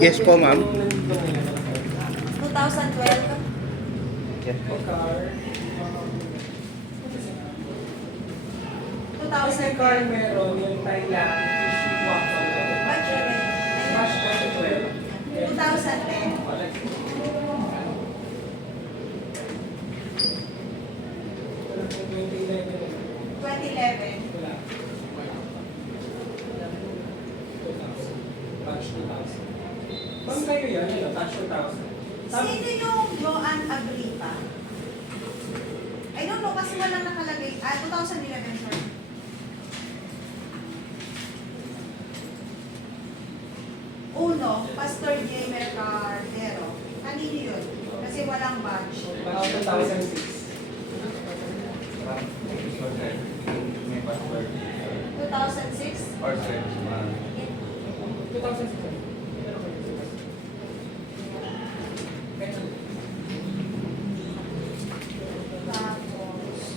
Yes po, ma'am. 2012. Yes po. 2000 car meron yung Thailand, budget. Bash 2012. 2010. Wala. 2011. Batch 2000. Bang kayo yan? Batch 2000. Sino yung Joan Agripa? I don't know kasi walang nakalagay. 2011, sorry. Uno, Pastor J. Mercadero. Kanino yun? Kasi walang batch. Batch 2006. 2006? Or sir, 2006. Tapos,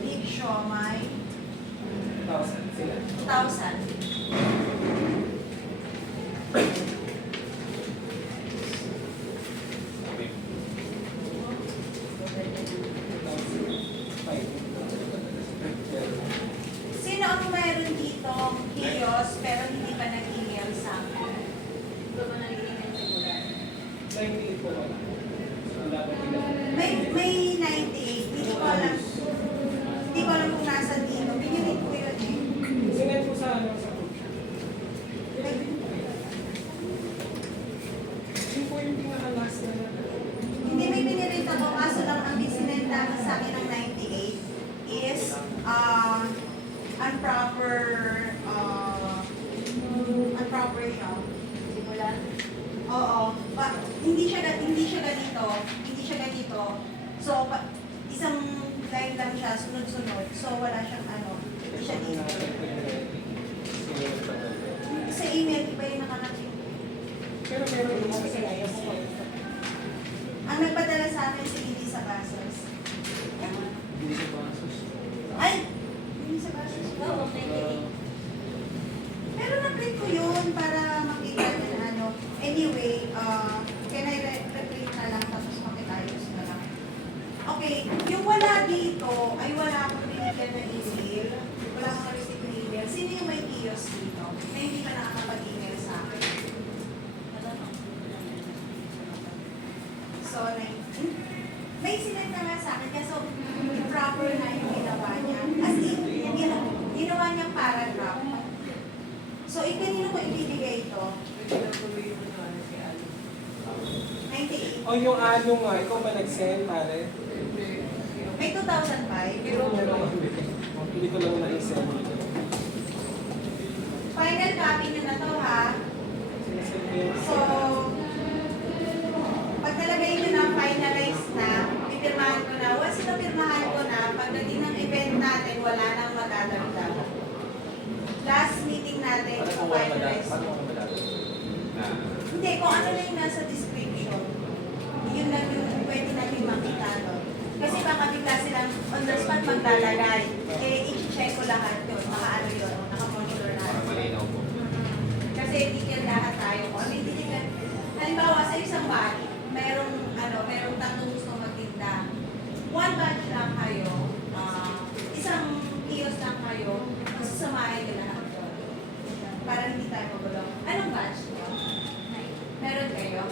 Big Siomay, 2000 sila. 2000. Sino ang mayroon dito kiosk pero hindi pa nag-email sa akin? Hindi pa nag-email siguro. 98 po wala. Wala pa nila. May 98. Hindi ko alam. Hindi ko alam kung nasa dito. Pinunit ko yun eh. Sinend po sa ano sa group. Yun po yung pinaka-last na Hindi may pinirita ko. Kaso lang ang bisinenta sa akin ng 98 is improper siya. Simulan? Oo. Hindi siya ganito. Hindi siya ganito. So, isang line lang siya, sunod-sunod. So, wala siyang ano. Hindi siya dito. Sa email, iba yung nakalagay. Pero meron yung mga Ang nagpadala sa akin si Elisa Basas. Hindi siya pasos. Ay! Elisa Basas. Oo, pero na-print ko yun para makita niya na ano. Anyway, can I reprint na lang tapos makitayos na lang. Okay, yung wala dito, ay wala akong binigyan na email. Wala akong receipt na email. Sino yung may kiosk dito na hindi pa nakakapag-email sa akin? So, may sinend na nga sa akin kaso proper na yung ginawa niya. As in, ginawa niyang paragraph. So, kanino ko ibibigay ito? 98. O yung ano nga, ikaw ba nag-send, pare? May 2005. Pero hindi ko lang na-send. Final copy niyo na to ha. So, pag nalagay niyo na finalize na, pipirmahan ko na. Once napirmahan ko na, pagdating ng event natin, wala nang magdadagdag. Last meeting natin, finalize. Hindi, kung ano na yung nasa description, yun lang yung pwede natin makita doon. Kasi baka bigla silang on the spot maglalagay. Eh, i-check ko lahat yun. Naka-ano yun, naka-monitor lahat. Kasi detail lahat tayo. Kung ano yung detail, halimbawa sa isang batch, merong tatlong gusto magtinda. One batch lang kayo, isang kiosk lang kayo, masasamahin nyo lahat yun. Para hindi tayo magulong. Anong batch nyo? Meron kayo?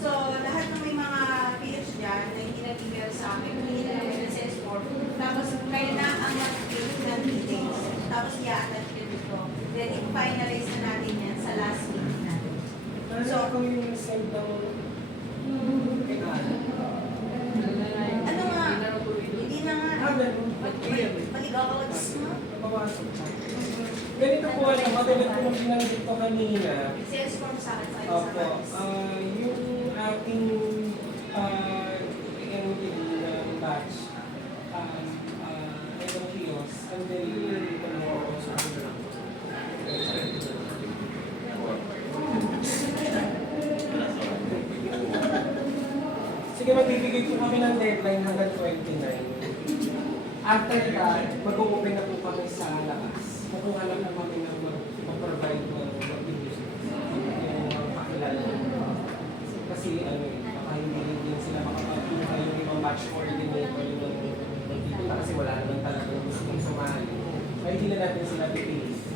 So, lahat ng may mga kiosk dyan na hindi nag-email sa akin, hindi na namin ng sales form. Tapos, kayo na ang mag-click ng details. Tapos, i-attach nyo dito. Then, i-finalize na natin yan sa last meeting natin. So, kung yung send ng Ano nga? Hindi na nga. Maligawagads nga. napawasok pa. Ganito po, matulad ko nung binanggit ko kanina. Sales form sa akin sa Opo, yung ating NTV na batch, ng kiosk, and then sige, magbibigay po kami ng deadline hanggang 29. After that, mag-open na po kami sa labas. Makuha lang po kami ng mag-provide ng mag-use Ay, hindi na natin sila pipili. So,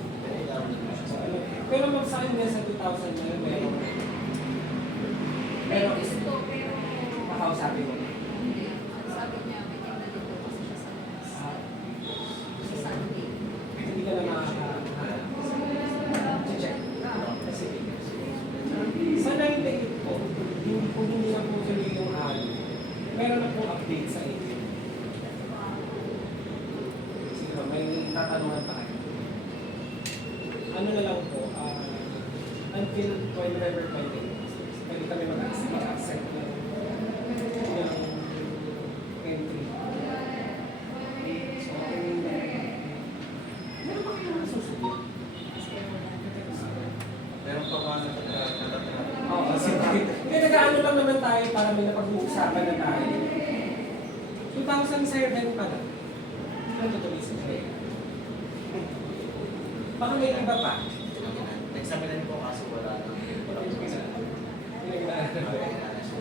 ano, pero mag sa akin sa 2,000 na yun, meron. May gusto, pero Makausapin mo. hindi. Sabi niya, may nandito kasi siya sa labas. Sa Sunday. Hindi ka na check. Kasi sa 98 po, hindi na po tuloy yung meron na po update sa inyo. Sige ba, may tatanungan pa kayo. Ano na lang po, until November 28, pwede kami mag-accept ng entry. So, meron pa kayo mga susunod? Meron pa mga natatira. Oo, sige. Kaya nag-ano lang naman tayo para may napag-uusapan na tayo. 2007 pa na. Ano tutuloy sa kayo? Baka may iba pa. Nagsabihan po kaso wala na.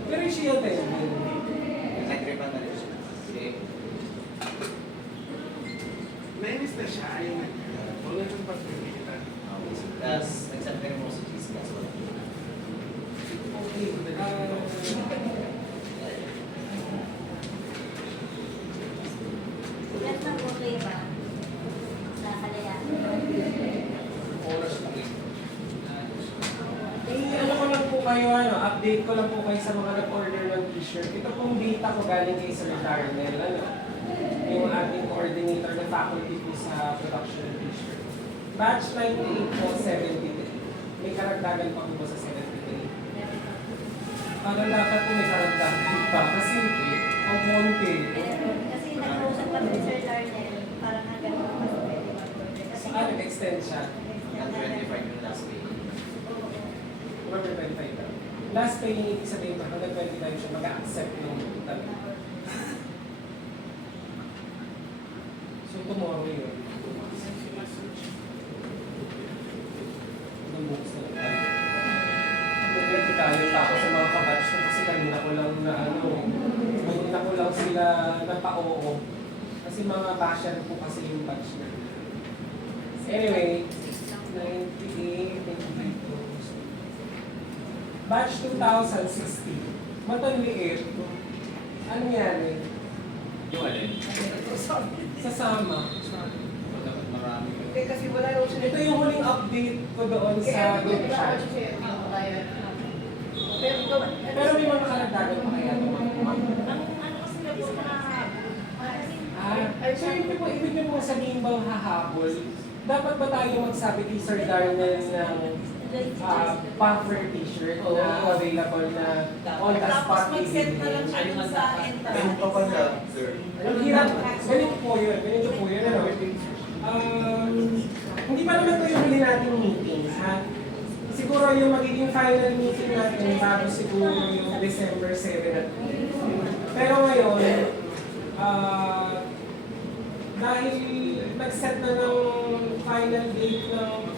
Pero yung shield eh. Nagripan na rin siya. Sige. Nainis na siya, ayaw na niya. Wala siyang pagpipilitan. Tapos nagsabihan mo si cheese kaso wala. Okay. Lahat ng okay ba? Nakalayaan. Oras lang eh. Ano ko lang po kayo, update ko lang po kayo sa mga nag-order ng t-shirt. Ito pong data ko galing kay Sir Darnell, yung ating coordinator ng faculty po sa production ng t-shirt. Batch 98 po, 73. May karagdagan pa po sa 73. Parang dapat po may karagdagan pa kasi ang konti. Kasi nag-usap kami ni Sir Darnell, parang hanggang mas pwede mag-order. Kasi So, nag-extend siya. Hanggang 25 yung last day. November 25 na. Last pay yung ibig sabihin pa, hanggang 25 siya mag-accept ng talaga. So, tomorrow yun. Nag-books na lang tayo. Nag-meditayo pa ako sa mga kabatch ko kasi kanina ko lang na kanina ko lang sila napa-oo. Kasi mga basher po kasi yung batch na. Anyway, 98, 92. Batch 2016. Mataliit. Ano yan eh? Yung alin? Sasama. Dapat marami. Eh kasi wala daw siya. Ito yung huling update ko doon sa group chat. Pero may mga karagdagan pa kaya ito mga ano kasi nabos na So yun po, ibig nyo po sabihin bang hahabol? Dapat ba tayo magsabi kay Sir Darnell ng puffer t-shirt na available na on the spot tapos mag-set na lang siya i-deliver? dun sa end. Meron pa pala, sir. Ang hirap. Ganito po yun. Hindi pa naman ito yung huli nating meeting, ha? Siguro yung magiging final meeting natin bago siguro yung December 7 at 8. Pero ngayon, dahil nag-set na ng final date ng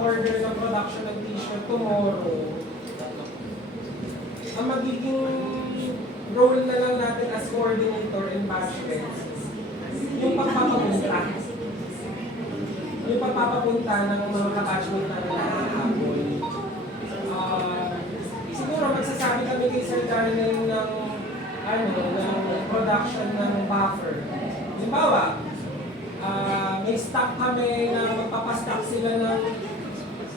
order ng production ng t-shirt tomorrow, ang magiging role na lang natin as coordinator and basket, yung pagpapapunta. Yung pagpapapunta ng mga kabatchmate na nakakapon. Siguro magsasabi kami kay Sir Darnell ng production ng buffer. Halimbawa, may stock kami na magpapastock sila ng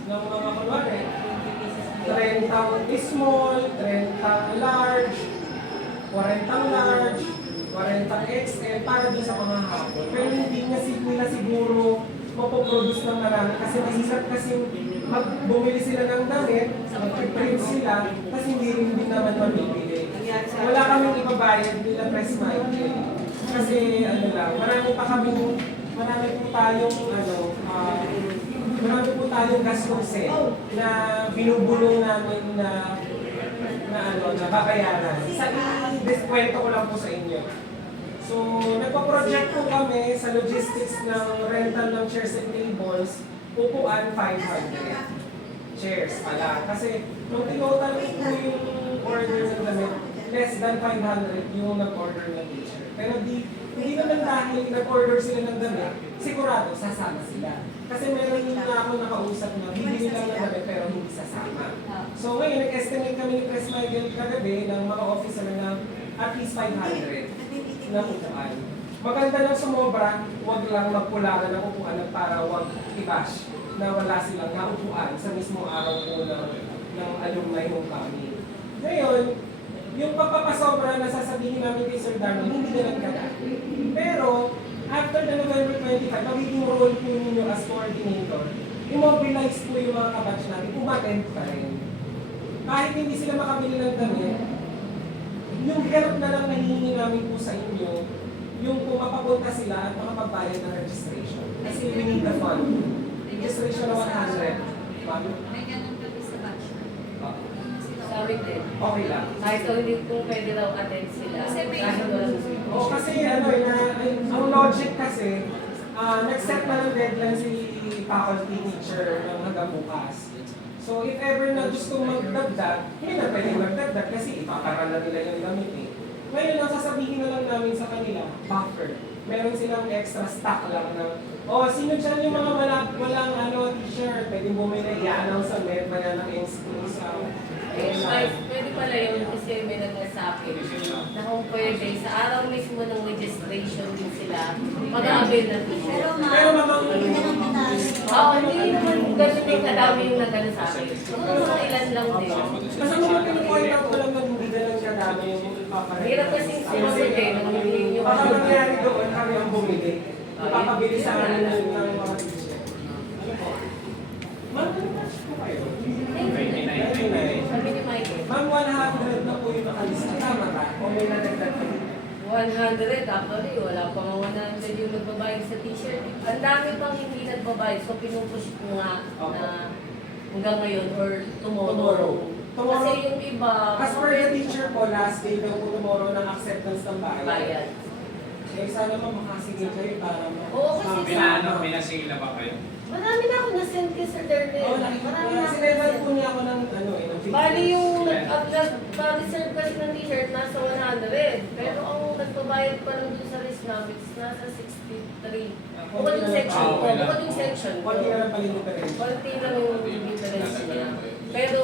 mga kunwari. 30 small, 30 large, 40 large, 40 XL para doon sa mga hapon. Pero hindi nila siguro mapoproduce ng marami kasi mahirap kasi bumili sila ng damit, mag-print sila, kasi hindi rin din naman mabibili. Wala kaming ibabayad nila press Michael. Kasi marami po tayong gastusin na binubulong namin na babayaran. Sa i-deskwento ko lang po sa inyo. So, nagpa-project po kami sa logistics ng rental ng chairs and tables, upuan 500 chairs pala. Kasi nung tinotal ko po yung order ng damit, less than 500 yung nag-order ng t-shirt. Pero hindi naman dahil nag-order sila ng damit, sigurado sasama sila. Kasi meron yung na ako nakausap na bibili lang ng damit pero hindi sasama. So ngayon, nag-estimate kami ni Press Michael kagabi ng mga officer ng at least 500 na upuan. Maganda lang sumobra, huwag lang magpularan ng upuan para huwag i-bash na wala silang naupuan sa mismong araw po ng alumni homecoming. Ngayon, yung pagpapasobra na sasabihin namin kay Sir Darwin, hindi ganun kadami. Pero, after the November 25, magiging role po ninyo as coordinator, immobilize po yung mga kabatch natin, umattend pa rin. Kahit hindi sila makabili ng damit, yung help na lang nahihingi namin po sa inyo, yung kung mapapunta sila at makapagbayad ng registration. Kasi we need the fund. Registration na 100. May ganun kami sa batch. Sorry din. Okay lang. Kahit so, hindi kung pwede raw attend sila. Kasi may- Kahit wala susunod. O kasi ang logic kasi, nag-set na ng deadline si faculty teacher ng hanggang bukas. So if ever na gusto magdagdag, hindi na pwede magdagdag kasi ipaparala nila yung gamit eh. Ngayon, ang sasabihin na lang namin sa kanila, buffer. Meron silang extra stock lang na, sino dyan yung mga walang t-shirt, pwede bumili, i-announce sa med, banana NCT sa Pwede pala yun kasi may nagsasabi na kung pwede, sa araw mismo ng registration din sila, mag-a-avail ng t-shirt. Pero mamang, Oo, hindi naman ganun din kadami yung nagano sa akin. Siguro mga ilan lang din. kasi mga pinupoint out ko lang na hindi ganun kadami yung ipaparela. Hirap kasing sumunod eh, nang hindi yung Baka nangyari doon, kami ang bumili. Ipapabili sa amin ng mga t-shirt. Ano po? Ma'am, ano ba po kayo? 99. Sabi ni Michael, Ma'am, 100 na po yung nakalista. Tama ba? O may nadagdag pa? 100 actually, wala pa mga 100 yung nagbabayad sa t-shirt. Ang dami pang hindi nagbabayad, so pinupush ko nga na hanggang ngayon or tomorrow. Kasi yung iba, As per the teacher po, last day daw po tomorrow ng acceptance ng bayad. bayad. Eh, sana ma'am makasingil kayo para Oo, kasi sa... Pinasingil na ba kayo? Marami na ako na-send kay Sir Darnell. Oo, Marami na ako sineval na-send. po niya ako ng ng 50. Bali yung nag-reserve kasi ng t-shirt nasa 100. Pero ang nagbabayad pa lang dun sa risk namin is nasa 63. Bukod yung section ko. Bukod yung section ko. Konti na lang pala yung difference. Konti lang yung difference niya. Pero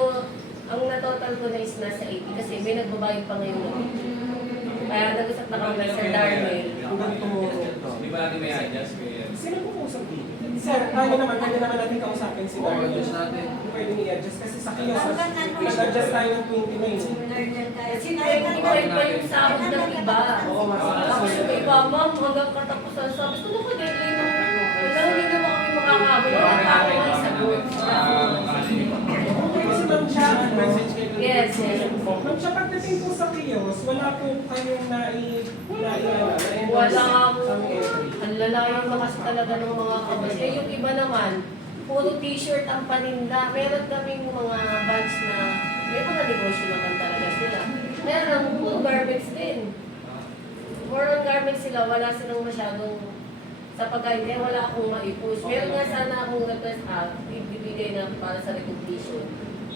ang na-total ko na is nasa 80 kasi may nagbabayad pa ngayon. Kaya nag-usap na kami kay Sir Darnell. Hanggang tomorrow. Di ba natin may adjust? Sino po kausap dito? Sir, tayo naman, pwede naman natin kausapin si Darnell. adjust natin. Pwede i-adjust kasi sa kiyos. Nag-adjust tayo ng 29. Kasi 25 pa yung sahod ng iba. Oo, mas Tapos yung iba, ma'am, hanggang katapusan. Sabi ko, ano ka deadline ng wala, hindi naman kami makakabot. Wala pa ako may sagot. Kasi ma'am siya, Yes, yes. ma'am siya pagdating po sa kiyos, wala po kayong Wala sa entry. ang lalayo na kasi talaga ng mga kabas. Eh, yung iba naman, puro t-shirt ang paninda. Meron kaming mga batch na may mga negosyo naman talaga sila. Meron puro garments din. More on garments sila, wala silang masyadong sa pagkain. Kaya wala akong maipush. Meron nga sana akong request ibibigay na para sa recognition.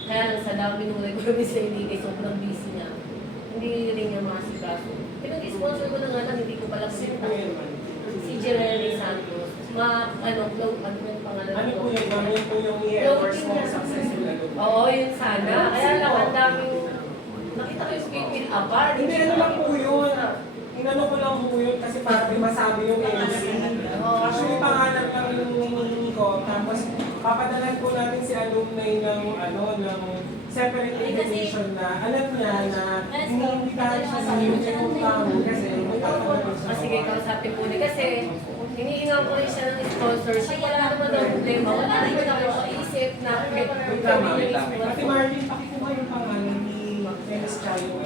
Kaya lang sa dami ng requirements na hindi sobrang busy na. Hindi rin niya masikaso. Pinag-sponsor ko na nga lang, hindi ko pala Sino po kumita. yun, ma'am? Si Jeremy Santos. Flow, ano yung pangalan Ano ko? po yun, ma'am? Yun po yung i-endorse mo successful agad. Oo, yun sana. Kaya lang, ang daming... Nakita ko yung pin apart. Hindi, ano lang po yun. Inano ko lang po yun kasi para may masabi yung MC. Actually, pangalan lang yung hinihingi ko. Tapos, papadalan po natin si alumni ng separate invitation na alam niya na iniimbitahan siya sa yung tao kasi magtatagal siya. Sige, kausapin po niya. Kasi, hinihingan ko rin siya ng sponsorship. Wala naman daw problema. Wala naman ako maisip na Wait lang, wait lang. Ate Marlene, pakikuha yung pangalan ni Dennis Chayo.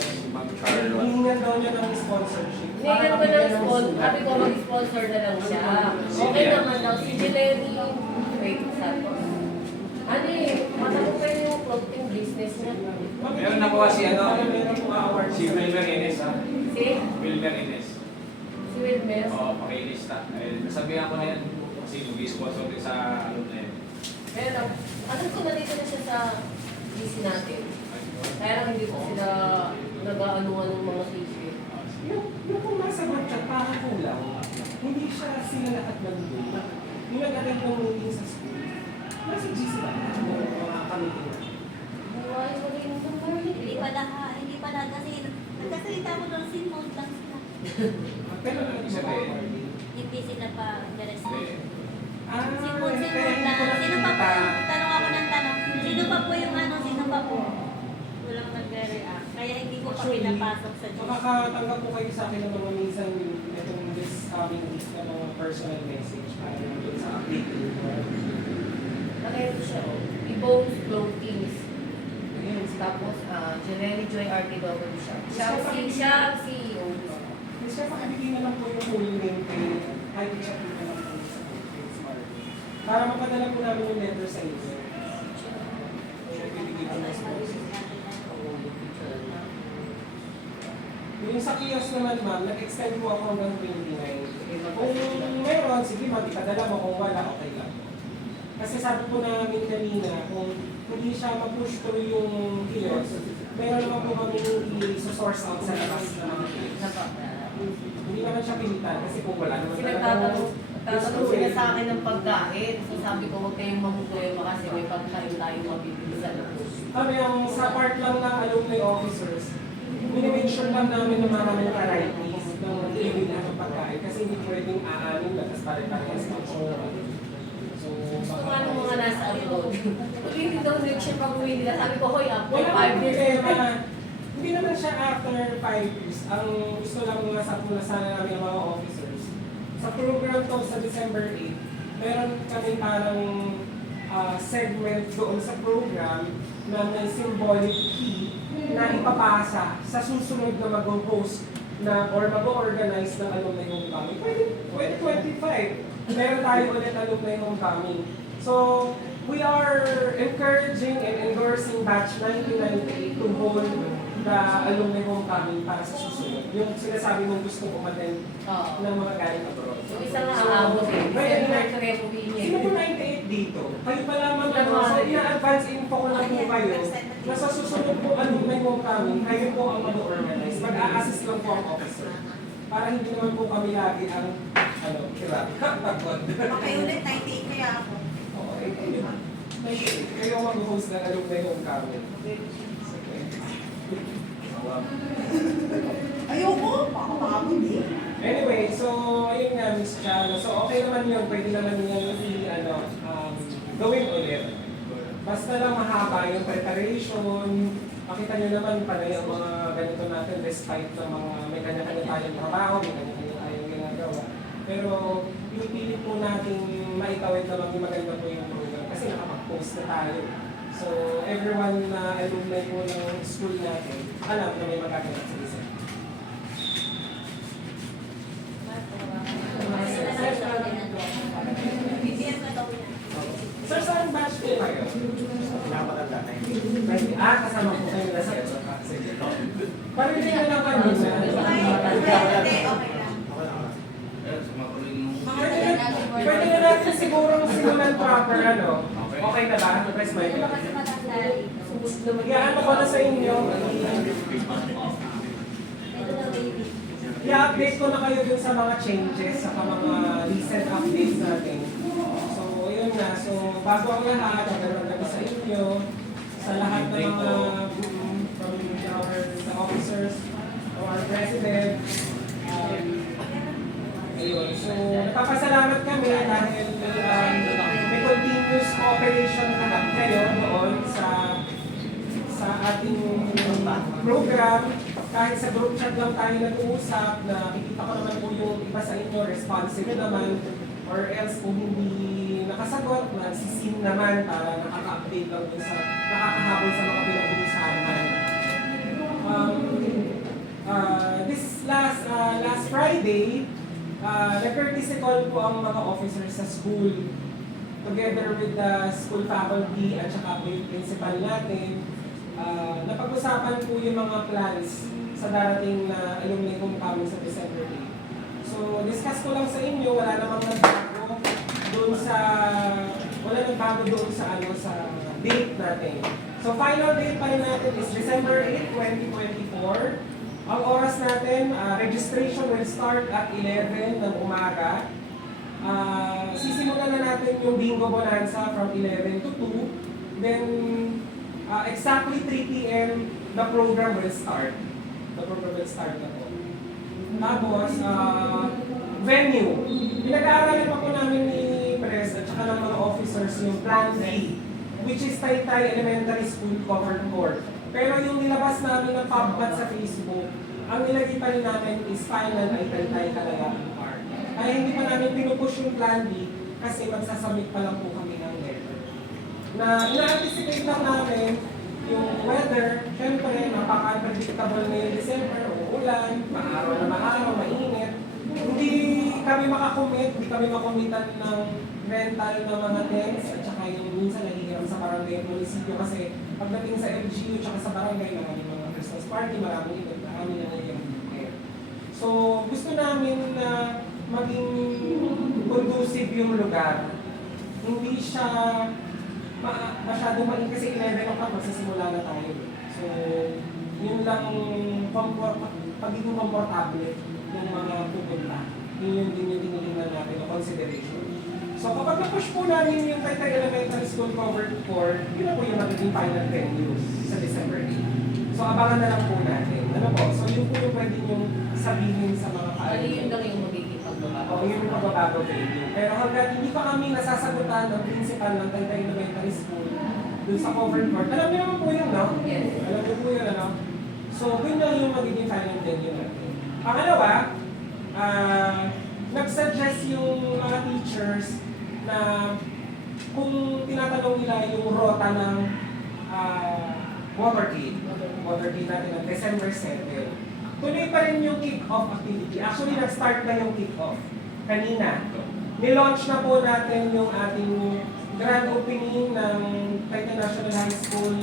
Hihingan daw niya ng sponsorship. Hinihingan ko ng sponsor. Sabi ko, mag-sponsor na lang siya. Okay naman daw. Si Jeleny, wait, Santos. Ano eh, matanong kayo yung clothing business niya. Meron nakuha si Meron po award. Si Wilmer Ines ha? Si? Wilmer Ines. Si Wilmer. Oo, pakilista. Nasabihan ko na yan kasi mag-sponsor din sa alumni. Pero, ano ko nandito na siya sa GC natin. Kaya lang hindi ko sila nag-aanuan ng mga t-shirt. Yung kung nasa group chat, parang kulang. Hindi siya sila lahat nandun. Yung nag-attend ng meeting sa school, nasa GC ba? Yung mga committee na. Buhay mo rin yung Hindi pa lahat kasi nagkasalita mo doon, sinmode lang sila. Pero Hindi sila pa Hindi. sinmode kaya hindi lang. ko Sino pa po nakikita. yung, tanong ako ng tanong, sino pa po yung ano, sino pa po? Walang nagre-react. Kaya hindi ko pa Actually, pinapasok sa GC. makakatanggap po kayo sa akin ng mga minsan itong this coming week na mga personal message para naman sa update ko. Nakita siya, Ibong's Clothings. Ayun, Tapos, Janelle Joy RTW siya. Siya ang CEO. Miss Chef, pakibigay na lang po yung full name kay i-check mo na lang po sa Philippines Market. Para mapadala po namin yung letter sa inyo. So, bibigay ko na sa yung sa kiosk naman ma'am, nag-extend po ako hanggang 29. Kung meron, sige ma'am, ipadala mo. Kung wala, okay lang. Kasi sabi po namin kanina, kung hindi siya ma-push through yung kiosk, meron naman po kami i-source out sa labas na mga kiosk. Hindi naman siya pilitan kasi kung wala naman Tatanong sila sa akin ng pagkain. So sabi ko, huwag kayong mamukuya kasi may pagkain tayong mabibili sa labas. Kami ang sa part lang ng alumni officers, minimake sure lang namin na maraming varieties ng ibig na pagkain kasi hindi pwedeng aanin na tapos pare-parehas ng sure. So, Gusto nga ng mga nasa abroad. Pag hindi daw nag-ship ang uwi nila, sabi ko, hoy, after wala 5 nang years. problema. Hindi naman siya after 5 years. Ang gusto lang mga sa sana namin ng mga officers. Sa program to sa December 8, meron kami parang segment doon sa program na may symbolic key na ipapasa sa susunod na mag-host na or mag-organize ng alumni homecoming. Pwede 25. Meron tayo ulit alumni homecoming. So, we are encouraging and endorsing batch 1998 to hold the alumni homecoming para sa susunod. Yung sinasabi mong gusto umattend Oo. ng mga galing abroad. So, isa nga aabot eh. December 3 uwi niya. Sino po 98 dito? Kayo pa lamang ano, so ina-advance info ko lang po kayo na sa susunod po alumni homecoming, kayo po ang mag-organize. Mag-a-assist lang po ang officer. Para hindi naman po kami lagi ang hirap. Pagod. Okay ulit, 98 kaya ako. Okay, kayo ang mag-host ng alumni homecoming. Ayoko, pakapagod eh. Anyway, so ayun nga Miss Chalo. So okay naman yun, pwede naman yun gawin ulit. Basta lang mahaba yung preparation. Makita nyo naman panay ang mga ganito natin despite ng mga may kanya-kanya tayong trabaho, may kanya-kanya tayong ginagawa. Pero pinipilit po natin maitawid na maging maganda po yung program kasi nakapag-post na tayo. So everyone na alumni po ng school natin, alam na may magaganap sa isa. BBM ka daw yan. Sir, saan batch po kayo? Napakaganda na yun. Kasama po kayo na sa parang hindi na lang kami na. Hindi, okay lang. Pwede na natin siguro simulan proper, ano? Okay na ba? Press mic. Ano kasi matanda dito? Ano ko na sa inyo? Ito na baby. I-update ko na kayo dun sa mga changes, sa mga recent updates natin. So, yun na. So, bago ang lahat, magandang gabi sa inyo, sa lahat ng mga from our officers, our president. Ayun. So, nagpapasalamat kami dahil may continuous cooperation lahat kayo noon sa ating program. Kahit sa group chat lang tayo nag-uusap na kikita ko naman po yung iba sa inyo, responsive naman, or else kung hindi nakasagot, nagsisim naman para nakaka-update lang dun sa nakakahabol sa mga pinag-uusapan. This last Friday, nag-courtesy call po ang mga officers sa school together with the school faculty at saka po yung principal natin. Napag-usapan po yung mga plans sa darating na alumni homecoming sa December 8. So, discuss ko lang sa inyo, wala namang nagbago doon sa date natin. So final date pa rin natin is December 8, 2024. Ang oras natin, registration will start at 11 ng umaga. Sisimulan na natin yung Bingo Bonanza from 11 to 2. Then, exactly 3 p.m. the program will start. The program will start na po. Tapos, venue. Pinag-aaralan pa po namin ni Pres at saka ng mga officers yung Plan B, which is Taytay Elementary School covered court. Pero yung nilabas namin ng PubMat sa Facebook, ang nilagay pa rin namin is final ay Taytay Kalayaan Park. Kaya hindi pa namin pinupush yung Plan B kasi magsasubmit pa lang po kami ng letter. Na ina-anticipate lang namin yung weather, syempre napaka-unpredictable na yung December, uulan, maaraw na maaraw, mainit. Hindi kami makakommit, hindi kami makommitan ng rental ng mga tents at saka yung minsan nahihirap sa barangay at munisipyo kasi pagdating sa LGU at sa barangay, maraming mga Christmas party, maraming event, marami na nahihirap. So gusto namin na maging conducive yung lugar. Hindi siya masyadong mainit kasi 11 o'clock magsisimula na tayo. So yun lang pagiging komportable yung mga pupunta. Yun din yung tinitingnan natin o consideration. So kapag na-push po namin yung Taytay Elementary School covered court, yun na po yung magiging final venue sa December 8. So abangan na lang po natin. Ano po? So yun po yung pwede yung sabihin sa mga Ano yun lang yung magiging pagbabago? Oo, yun yung pagbabago venue. Pero hanggang hindi pa kami nasasagutan ng principal ng Taytay Elementary School dun sa covered court. Alam niyo naman po yun, no? Yes. Alam niyo po yun, ano? So yun na yung magiging final venue natin. Pangalawa, nag-suggest yung mga teachers na kung tinatanong nila yung rota ng motorcade natin ng December 7, tuloy pa rin yung kick-off activity. Actually, nag-start na yung kick-off kanina. Nilaunch na po natin yung ating grand opening ng Taytay National High School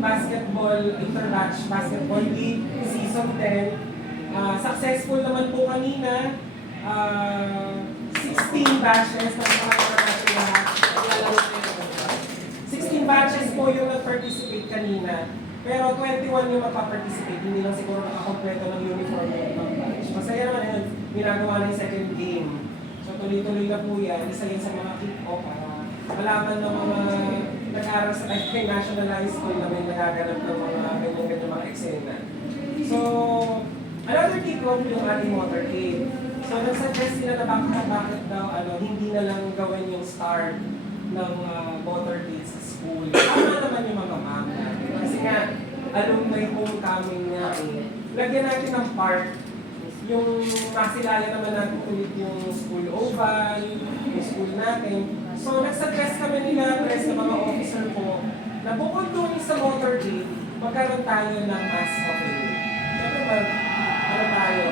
Basketball Interbatch Basketball League Season 10. Successful naman po kanina. 16 batches na natin lahat. 16 batches po yung nag-participate kanina. Pero 21 yung magpa-participate. Hindi lang siguro nakakompleto ng uniform ng ibang batch. Masaya naman yun. Ginagawa na yung second game. So tuloy-tuloy na po yan. Isa yan sa mga kick-off para malaman ng mga nag-aaral sa Taytay National High School na may nagaganap ng mga ganyan-ganyan mga eksena. So, another kick-off yung ating motorcade. So, nag-suggest sila na bakit daw hindi na lang gawin yung start ng motorcade sa school. Tama naman yung mga ma'am natin. Kasi nga, alumni homecoming nga eh. Lagyan natin ng park. Yung masilaya naman natin ulit yung school oval, yung school natin. So, nag-suggest kami nila, press ng mga officer po, na bukod doon sa motorcade, magkaroon tayo ng mass offering. Siyempre, tayo,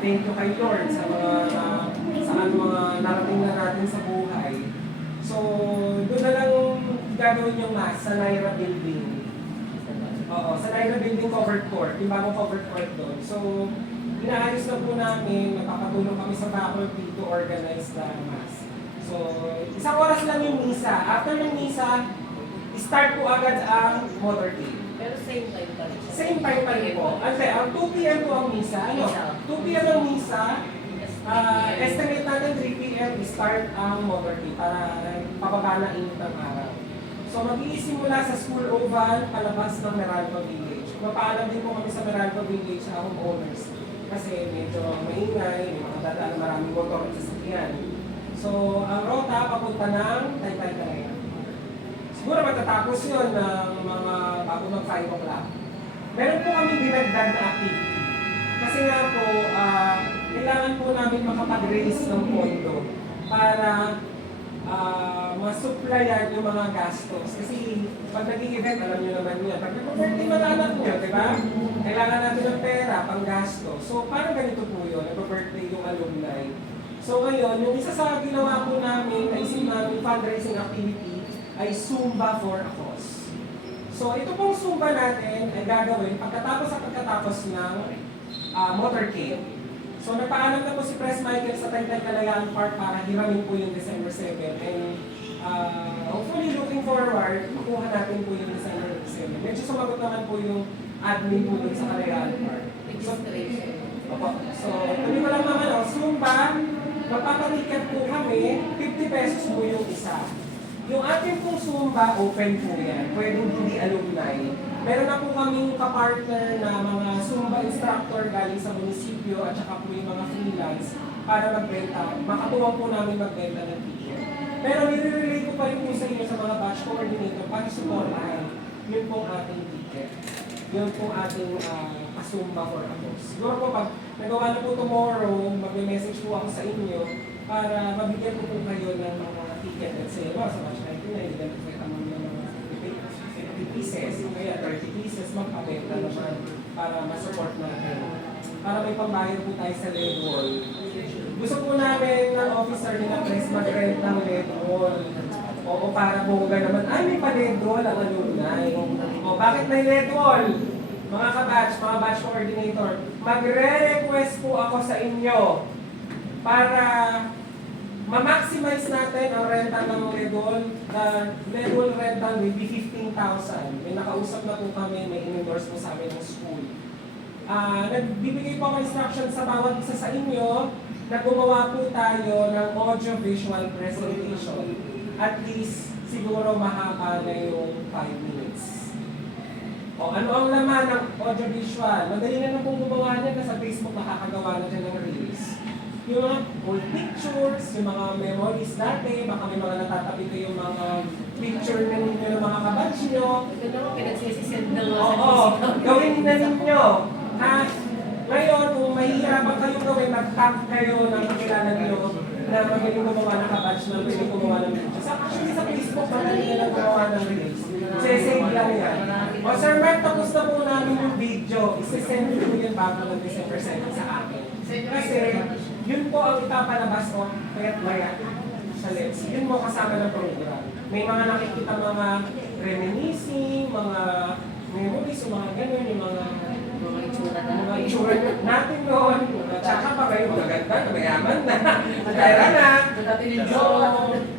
thank you kay Lord sa mga narating na natin sa buhay. So, doon na lang gagawin yung mass sa Naira Building. Oo, sa Naira Building covered court, yung bagong covered court doon. So, inaayos na po namin, napapatulong kami sa faculty to organize the mass. So, isang oras lang yung misa. After ng misa, start po agad ang motorcade. Pero same time pa rin. Same time pa rin po. Ang 2 p.m. po ang misa. 2 p.m. ang misa. Estimate natin 3 p.m. start ang motorcade para pababa na init ang araw. So mag-iisimula sa school oval, palabas ng Meralco Village. Mapaalam din po kami sa Meralco Village sa homeowners. Kasi medyo maingay, may mga dadaan, maraming motor at sasakyan. So ang rota papunta ng Taytay Kalayaan. Siguro matatapos yun ng mga bago mag 5 o'clock. Meron po kami dinagdag na activity. Kasi nga po, kailangan po namin makapag-raise ng pondo para masupplyan yung mga gastos. Kasi pag naging event, alam nyo naman yan. Pag nag-birthday mga anak nyo, di ba? Kailangan natin ng pera, pang gasto. So parang ganito po yun, nag-birthday yung alumni. So ngayon, yung isa sa ginawa po namin, naisip namin fundraising activity, ay Zumba for a Cause. So ito pong Zumba natin ay gagawin pagkatapos ng motorcade. So nagpaalam na po si Pres Michael sa Taytay Kalayaan Park para hiramin po yung December 7. And hopefully looking forward part, makuha natin po yung designer representative. Medyo sumagot naman po yung admin po dun sa Kalayaan part. So, Registration. opo. So, hindi ko lang naman, Zumba, magpapatiket po kami, 50 pesos po yung isa. Yung ating pong Zumba, open po yan. Pwedeng hindi alumni. Meron na po kaming kapartner na mga Zumba instructor galing sa munisipyo at saka po yung mga freelance para magbenta. Makatulong po namin magbenta ng ticket. Pero nire-relay ko pa rin po sa inyo sa mga batch coordinator para supportahan. Yun pong ating ticket. Yun pong ating Zumba for Apos. Siguro po pag nagawa na po tomorrow, mag-message po ako sa inyo para mabigyan ko po kayo ng mga ticket. Let's say, sa batch 99, identify mo ng mga 50 pieces, kaya 30 pieces, magpapenta naman para masupport natin. Para may pambayad po tayo sa LED wall. Gusto po namin ng officer ni na press mag-rent ng LED wall. Oo, para bunga naman, ay may pa-LED wall ang alumni. O, bakit may LED wall? Mga kabatch, mga batch coordinator, magre-request po ako sa inyo para ma-maximize natin ang renta ng Ledol. The Ledol rental will be 15,000. May nakausap na po kami, may in-endorse po sa amin ng school. Nagbibigay po ako instruction sa bawat isa sa inyo na gumawa po tayo ng audio-visual presentation. At least, siguro mahaba na yung 5 minutes. O, ano ang laman ng audio-visual? Madali na pong gumawa niya kasi sa Facebook nakakagawa na dyan ng reels. Yung mga old pictures, yung mga memories dati, baka may mga natatabi kayong mga picture na ninyo ng mga kabatch nyo. Ito naman, pinagsisisend na nga Oo, gawin na ninyo. Ha? Ngayon, kung mahihirapan kayong gawin, mag-tag kayo ng kakilala nyo na magaling gumawa ng kabatch na pwede gumawa ng videos. Actually, sa Facebook, madali na lang gumawa ng reels. Sesend lang yan. O Sir Mark, tapos na po namin yung video. Isesend ko yun bago ng December 7 sa akin. Kasi, yun po ang ipapalabas ko, kaya't maya sa Let's. Yun mo kasama ng program. May mga nakikita mga reminiscing, mga memories, yung mga ganun, yung mga itsura natin noon. Tsaka pa kayo, magaganda, mayaman na, magkaya na. So,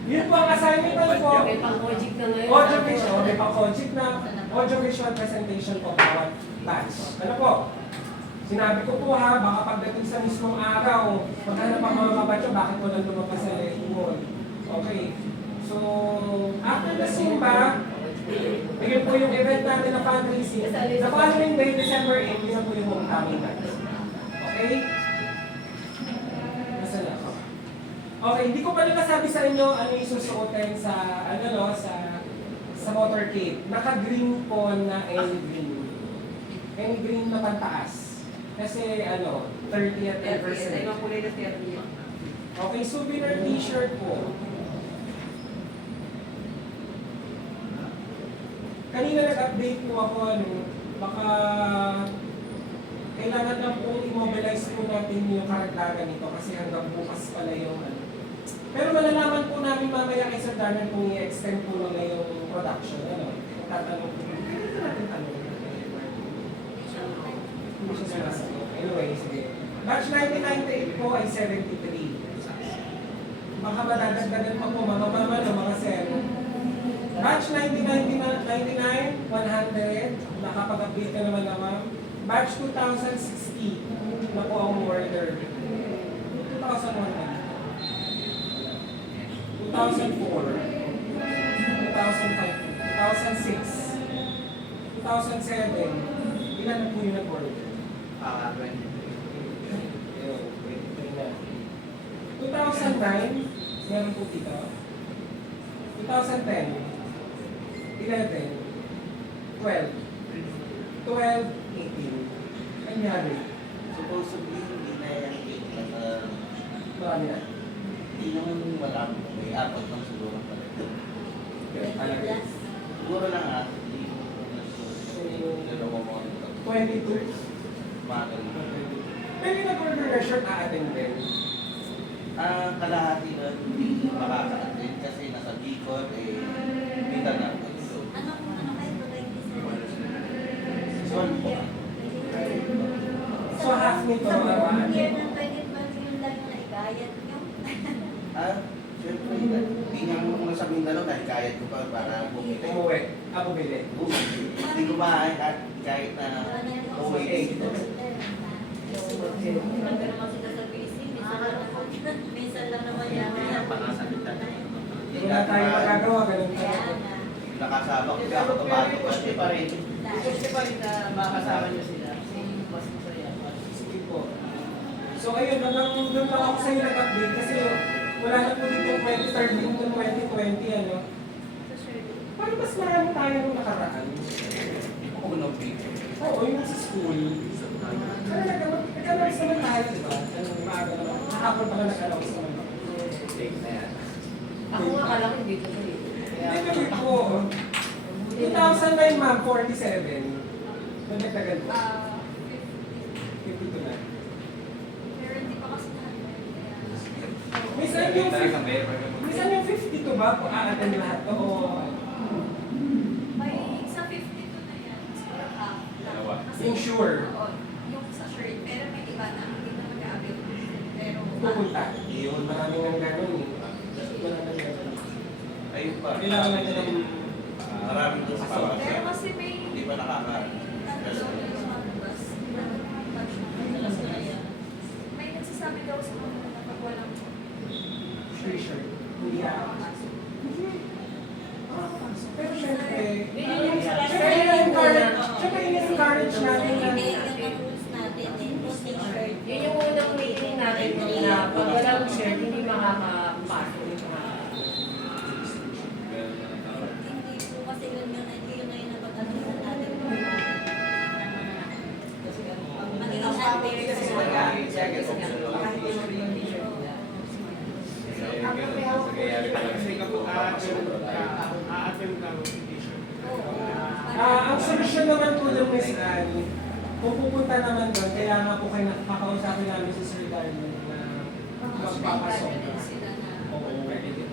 yun po ang assignment po. May pang-project na ngayon. Audio-visual, may pang-project na audio-visual presentation po bawat batch. Ano po? Sinabi ko po ha, baka pagdating sa mismong araw, maghanap ang mga kabatyo, bakit walang lumabas sa Ledol? Okay. So, after the Zumba, yun po yung event natin na fundraising. The following day, December 8, yun po yung homecoming natin. Okay? Nasa na ako? Okay, hindi ko pa nakasabi sa inyo ano yung susuotin sa, sa motorcade. Naka-green po na any green. Any green na pantaas. Kasi 30th anniversary. Okay, souvenir t-shirt po. Kanina nag-update po ako, baka kailangan lang po i-mobilize po natin yung karagdagan nito kasi hanggang bukas pala yung Pero malalaman po namin mamaya kay Sir Darnell kung i-extend po nila yung production. Tatanong po. Hindi natin tanong. Hindi siya sinasagot. Anyway, sige. Batch 1998 po ay 73. Baka madadagdagan pa po mga mama o mga sir. Batch 1999, 100. Nakapag-update ka naman naman. Batch 2060 na po ang order. 2001. 2004. 2005. 2006. 2007. Ilan na po yung nag-order? 2009, meron po dito. 2010, 11, 12, 12, 18. Kanyari. Supposedly, hindi na yan Marami na. Hindi naman wala. May apat lang siguro pala. Talaga. Siguro lang hindi mo dalawa mo 22. magal. Pero yung nag-order na shirt, a-attend din. Kalahati na hindi makaka-attend kasi nasa Bicol, hindi na lang. Ano kayo provide So, So half nito, Sa buong year ano? ng 2020 yun lang yung naikayat nyo. siyempre, hindi nga mo kung sa Mindanao, nalikaya bayad ko pa para bumili. Umuwi. Bumili. Hindi ko maaari kahit na uwi dito. Pag naman sila sa busy, minsan lang naman yan. Panasalita na yun. Wala tayong magagawa, ganun tayo. Nakasabak ka ako, tumato pa siya pa rin. Gusto pa rin na makasama niyo sila. Mas masaya. Sige po. So ayun, hanggang doon lang ako sa inyo nag-update kasi wala na po dito 23rd June 2020, ano. Paano mas marami tayo nung nakaraan? Oo, yung sa school. Kaya nag-announce naman tayo, di ba? Anong maaga naman. Kahapon pala nag-announce naman. Ako nga alam hindi ko ito. Hindi ko po. 2009 ma'am, 47. Nagdagdagan po. 52 na. Pero hindi pa kasi Minsan yung 52 ba po aatin lahat? Oo. may sa 52 na yan. Siguro half. Dalawa. Kasi Yung sure. oo, yung sa shirt, pero may iba na hindi na mag-a-avail. Pero Pupunta. Yun, maraming nang gano'n eh. Maraming nang gano'n. Ayun pa. Kailangan natin ng Maraming doon sa pero pawasa. kasi may Hindi pa may nagsasabi daw sa mga na pag walang free shirt. Hindi aakas. Pero syempre, syempre in-encourage natin na Hindi, yung mga rules natin, t-shirt. Yun yung unang meeting natin na pag walang shirt, hindi makakapasok yung mga Hindi po kasi yun na yung napag-anuhan natin. Magiging unfair sa mga. ang solusyon naman po ng Miss Annie, kung pupunta naman doon, kaya nga po kayo nakakausapin namin si Sir Darwin na magpapasok. sila na Oo, pwede din.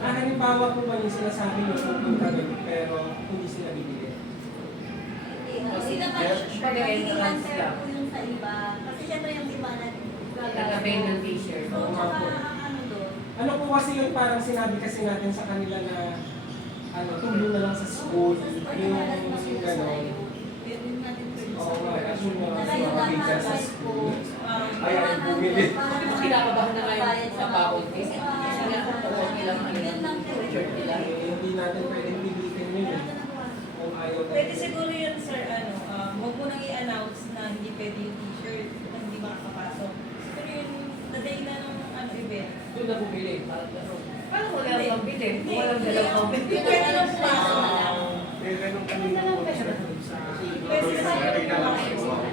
Halimbawa po ba yung sinasabi nyo pupunta doon, pero hindi sila bibili? Kasi naman, magiging unfair po yung sa iba. Kasi syempre yung iba na Tagabay ng t-shirt. So, tsaka ano doon, Ano po kasi yun, parang sinabi kasi natin sa kanila na tulong na lang sa school, yung gano'n. Oo nga, assume na lang sa mga teacher sa school. Ayaw bumili. Kinakabahan na ngayon sa bawal case. Kasi nga, okay lang ang shirt nila. Hindi natin pwedeng pilitin yun eh. Kung ayaw na. Pwede siguro yun, sir, huwag mo nang i-announce na hindi pwede yung t-shirt na hindi makakapasok. Pero yun, the day na ng event. Doon na bumili. Parang gano'n. Paano wala lang bili? Walang dalang pambili. Yung pwede lang pumasok na lang. May ganun kami yung sa... Pwede sinasabi ko mga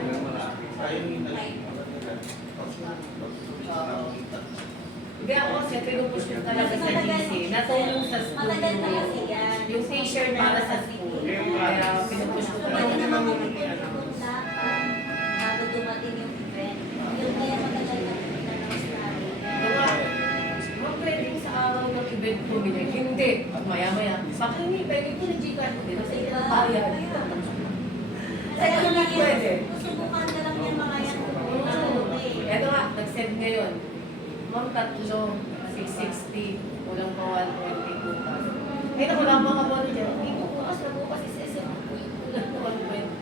Hindi ako kasi pinupush ko talaga sa GC. Natulong sa school matagal na kasi yan. yung t-shirt para sa school. Kaya pinupush ko Pwede talaga. naman pupunta bago dumating yung event. Yung kaya matagal na pinanong namin. Diba? Ma'am, pwedeng sa araw ng event bumili. Hindi. At maya-maya, bakit hindi? Pwede ko na Gcash ko din. Kasi hindi na bayad. Kasi kung Pwede. susubukan na lang yan mga yan. Ito nga, nag-send ngayon. Ma'am, tatlo, 660, kulang pa 120 bukas. Eh, naku lang mga bono dyan. Hindi ko bukas na bukas isa-isa. Kulang pa 120.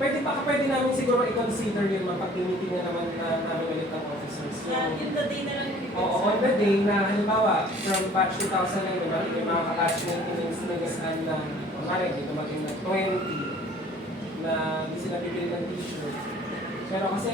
Pwede namin siguro i-consider yun pag tinitin na naman na namin ulit ng officers. So, yung the day na lang yung event. oo, on the day na halimbawa, from batch 2009, may mga ka-batch maintenance na gasaan na, kumari, may dumating na 20 na hindi sila bibili ng t-shirt. Pero kasi,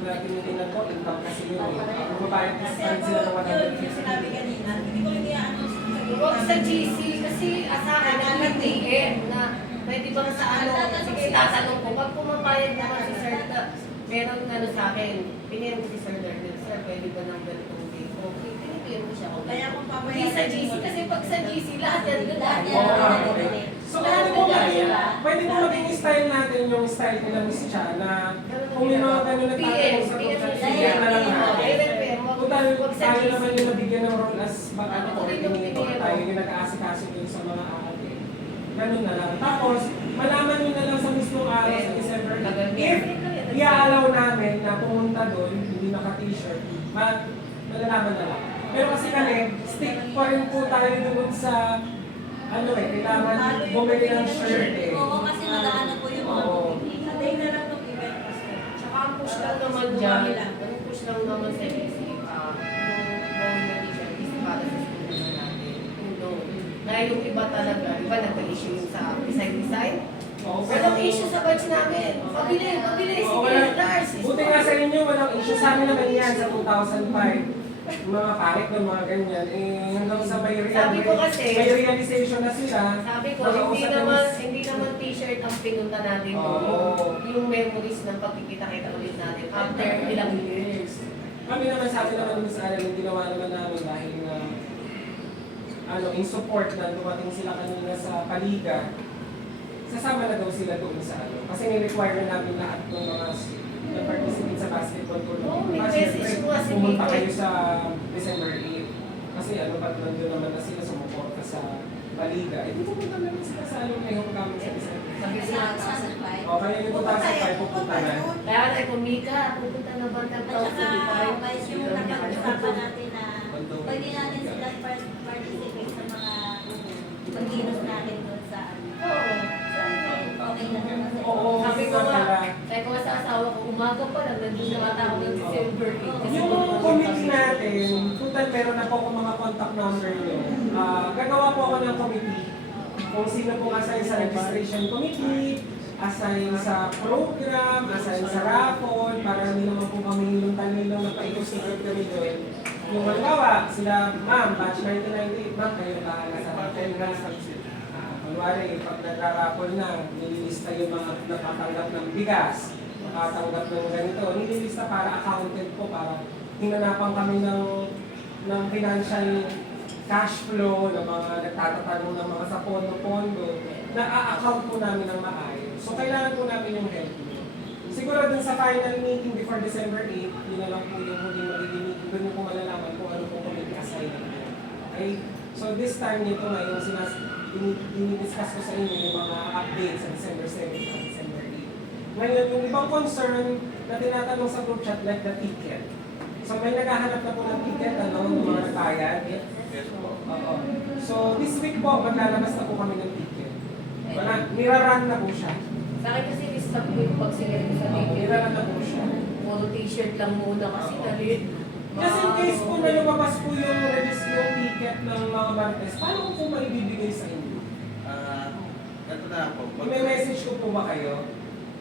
kung tinitingnan ko, income kasi yun eh. Kung mabayad kasi Kasi sila ng ako, yun yung 150. sinabi kanina, hindi ko rin i-announce sa Huwag sa GC kasi asahan na ATM na pwede ba sa ano, sige tatanong ko, pag pumapayag naman si Sir na meron ano sa akin, pinili ko si Sir Darnell, Sir, pwede ba ng ganitong day? Okay, pinipin ko siya. Okay. Kaya kung Hindi sa GC, kasi pag sa GC, lahat yan doon. Lahat yan. Oo, okay. So, pwede mo maging style natin yung style nila Miss Cha na kung may mga gano'n na tatanong sa PM na lang natin. PM, Total, wag sa tayo GC. naman yung nabigyan ng role as coordinator, tayo yung nag-aasikaso din sa mga ate. Ganun na lang. Tapos, malaman nyo na lang sa mismong araw sa December, if i-allow namin na pumunta doon, hindi naka-t-shirt, malalaman na lang. Pero kasi kami, stick pa rin po tayo doon sa, ano eh, kailangan bumili ng shirt eh. Oo, kasi nag-ano po yung mga Oo. Sa day na lang ng event kasi. Tsaka ang push lang naman dyan, ang push lang naman sa EC, yung bawal na t-shirt is para sa school natin. Dahil yung iba talaga, iba nag-issue yung sa design. Oo, Walang issue sa batch namin. Pabili, sige, Oo, wala. Lars. Buti nga sa inyo, walang issue. Sa amin naman yan sa 2005. Mga kahit ng mga ganyan, eh, hanggang sa may, Sabi ko kasi, may realization na sila. Sabi ko, mag-uusap hindi naman t-shirt ang pinunta natin doon. Oo. Yung memories ng pagkikita-kita ulit natin after ilang years. Kami naman sa atin naman sa alam, yung ginawa naman namin dahil na in support na dumating sila kanina sa Paliga, sasama na daw sila doon sa Kasi ni-require na namin lahat ng mga na-participate sa basketball tournament. Oo, may Kasi message syempre, mo kasi pumunta dito. kayo sa December 8. Kasi pag nandun naman na sila sumuporta sa Paliga, di pupunta naman sila sa ngayong kami sa December. Sabi ko Sa nga, Sunday. O, kaya yung 2005 pupunta na. kaya na kung Mika, pupunta na ba ng At saka, guys, yung napag-usapan natin na pwede natin sila participate sa mga pag-inos natin doon sa okay lang naman sa Oo, Sabi ko nga pala. kaya ko sa asawa ko, umaga pa lang, nandun na nga ako ng December 8. Kasi Yung committee natin, total meron na po ako mga contact number nyo. Gagawa po ako ng committee. Kung sino po assign sa registration committee, assign sa program, assign sa raffle, para hindi naman po kami hilong-talilong nagpa-ikot-ikot kami doon. Yung halimbawa, sila, ma'am, batch 1998, ma'am, kayo bahala sa raffle. Kunwari, pag nagra-raffle na, nililista yung mga nakatanggap ng bigas, nakatanggap ng ganito, nililista para accounted po, para hinanapan kami ng financial cash flow, ng mga nagtatatanong ng mga sa pondo-pondo, na-account po namin ng maayos. So, kailangan po namin yung help niyo. Siguro dun sa final meeting before December 8, yun na lang po yung huling magiging meeting, dun yung po malalaman kung ano po committee assign natin. Okay? So, this time nito nga yung dinidiscuss ko sa inyo yung mga updates sa December 7 at December 8. Ngayon, yung ibang concern na tinatanong sa group chat, like the ticket. So, may naghahanap na po ng ticket, yung mga nagbayad. Yes po. Oo. So, this week po, maglalabas na po kami ng ticket. Nirarun na po siya. Sa akin kasi disturb ko yung pagsigat ko sa ticket. Nirarun na po siya. Puro t-shirt lang muna kasi galit. Just in case po na lumabas po yung ticket ng mga Martes, paano ko po maibibigay sa inyo? Ito na po. May message ko po ba kayo?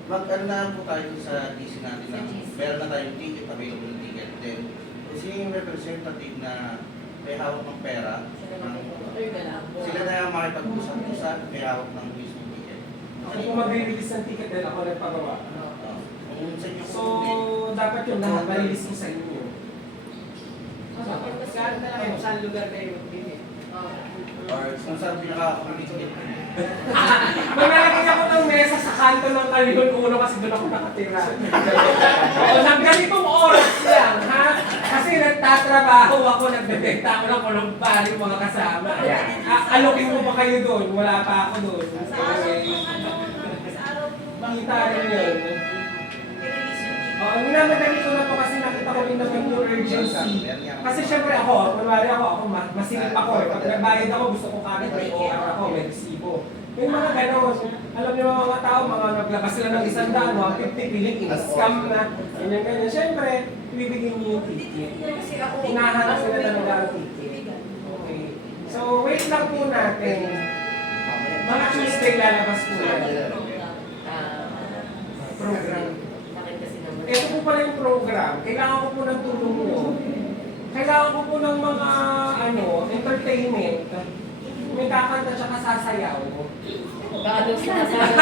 Mag-ano na po tayo sa DC natin na meron na tayong ticket, available ticket. Then, kung sino yung representative na may hawak ng pera, sila na yung makipag-usap-usap, may hawak ng mismo ticket. Ako po mag-release ng ticket dahil ako nagpagawa. Kung sa inyo So, dapat yung lahat ma-release ko sa inyo. Saan lugar kayo magpili? or kung saan pinaka-communicate. Malalagay ako ng mesa sa kanto ng Kaligon Uno kasi doon ako nakatira. O, ng ganitong oras lang, ha? Kasi nagtatrabaho ako, nagbebenta ako ng kulumpari yung mga kasama. Alokin mo ba kayo doon? Wala pa ako doon. Sa araw kung ano, sa araw kung Makita rin yun. Minamadali ko na po kasi nakita ko rin naman yung urgency. Kasi syempre ako, kunwari ako masilip ako eh. Pag nagbayad ako, gusto ko kagad may OR ako, may resibo. Yung mga ganon, alam niyo mga tao, mga naglabas sila ng 100, 150, piling, in-scam na, ganyan. Syempre, ibibigay niyo yung ticket. Hinahanap sila talaga ang ticket. Okay. So, wait lang po natin. Mga Tuesday lalabas po yan. Program. Ito po pala yung program. Kailangan ko po ng tulong nyo. Kailangan ko po ng mga entertainment. May kakanta tsaka sasayaw. Gaano sinasabi?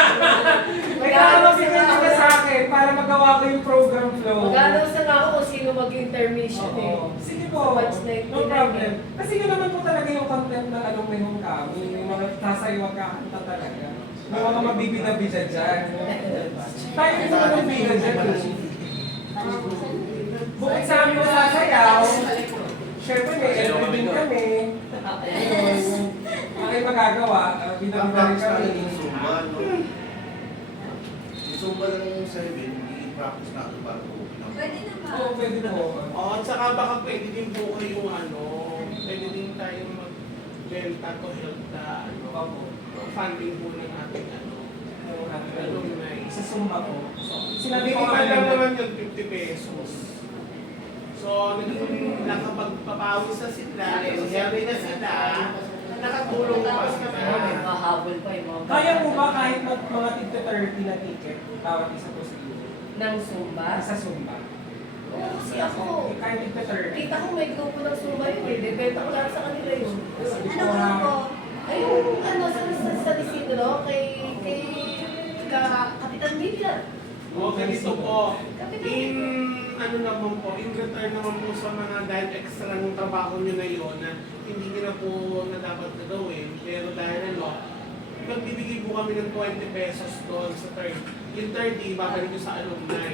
Kailangan mabigyan nyo sa akin para magawa ko yung program flow. Gaano sa nga ako kung sino mag-intermission eh. Oo. Sige po, no problem. Kasi yun naman po talaga yung content ng anong mehong kami. Yung mga sasayaw at kakanta talaga. Yung mga mabibida-bida dyan. Tayo yung mga mabibida dyan. Bukod sa amin na sasayaw, syempre may LP din kami. Ay magagawa, bida-bida rin kami. Yung Zumba, no? Yung Zumba ng 7, i-practice natin para po. Pwede naman. Oo, pwede po. Oo, at saka baka pwede din po kayong pwede din tayong magbenta to help the Opo. funding po ng ating alumni. Sa Zumba po. Sinabi Hindi ko pa nga lang naman yung 50 pesos. So, naging nakapagpapawis na sila, healthy na sila, nakatulong pa sila. Mahabol pa yung mga Kaya mo ba kahit mga tigta 30 na ticket, tawag isa po sa iyo? Ng Zumba. Sa Zumba. Oo, kasi ako, Kahit tigta 30. kita ko may grupo ng Zumba yun eh. Bebenta ko lahat sa kanila yun. Sabi ko Ano nga, po? Ay, yung ano, sa Isidro, kay Kapitan Mila. O, ganito po. In return naman po sa mga dahil extra ng trabaho nyo na yun, na hindi nyo na po na dapat gagawin, pero dahil magbibigay po kami ng 20 pesos doon sa 30. Yung 30, babalik nyo sa alumni.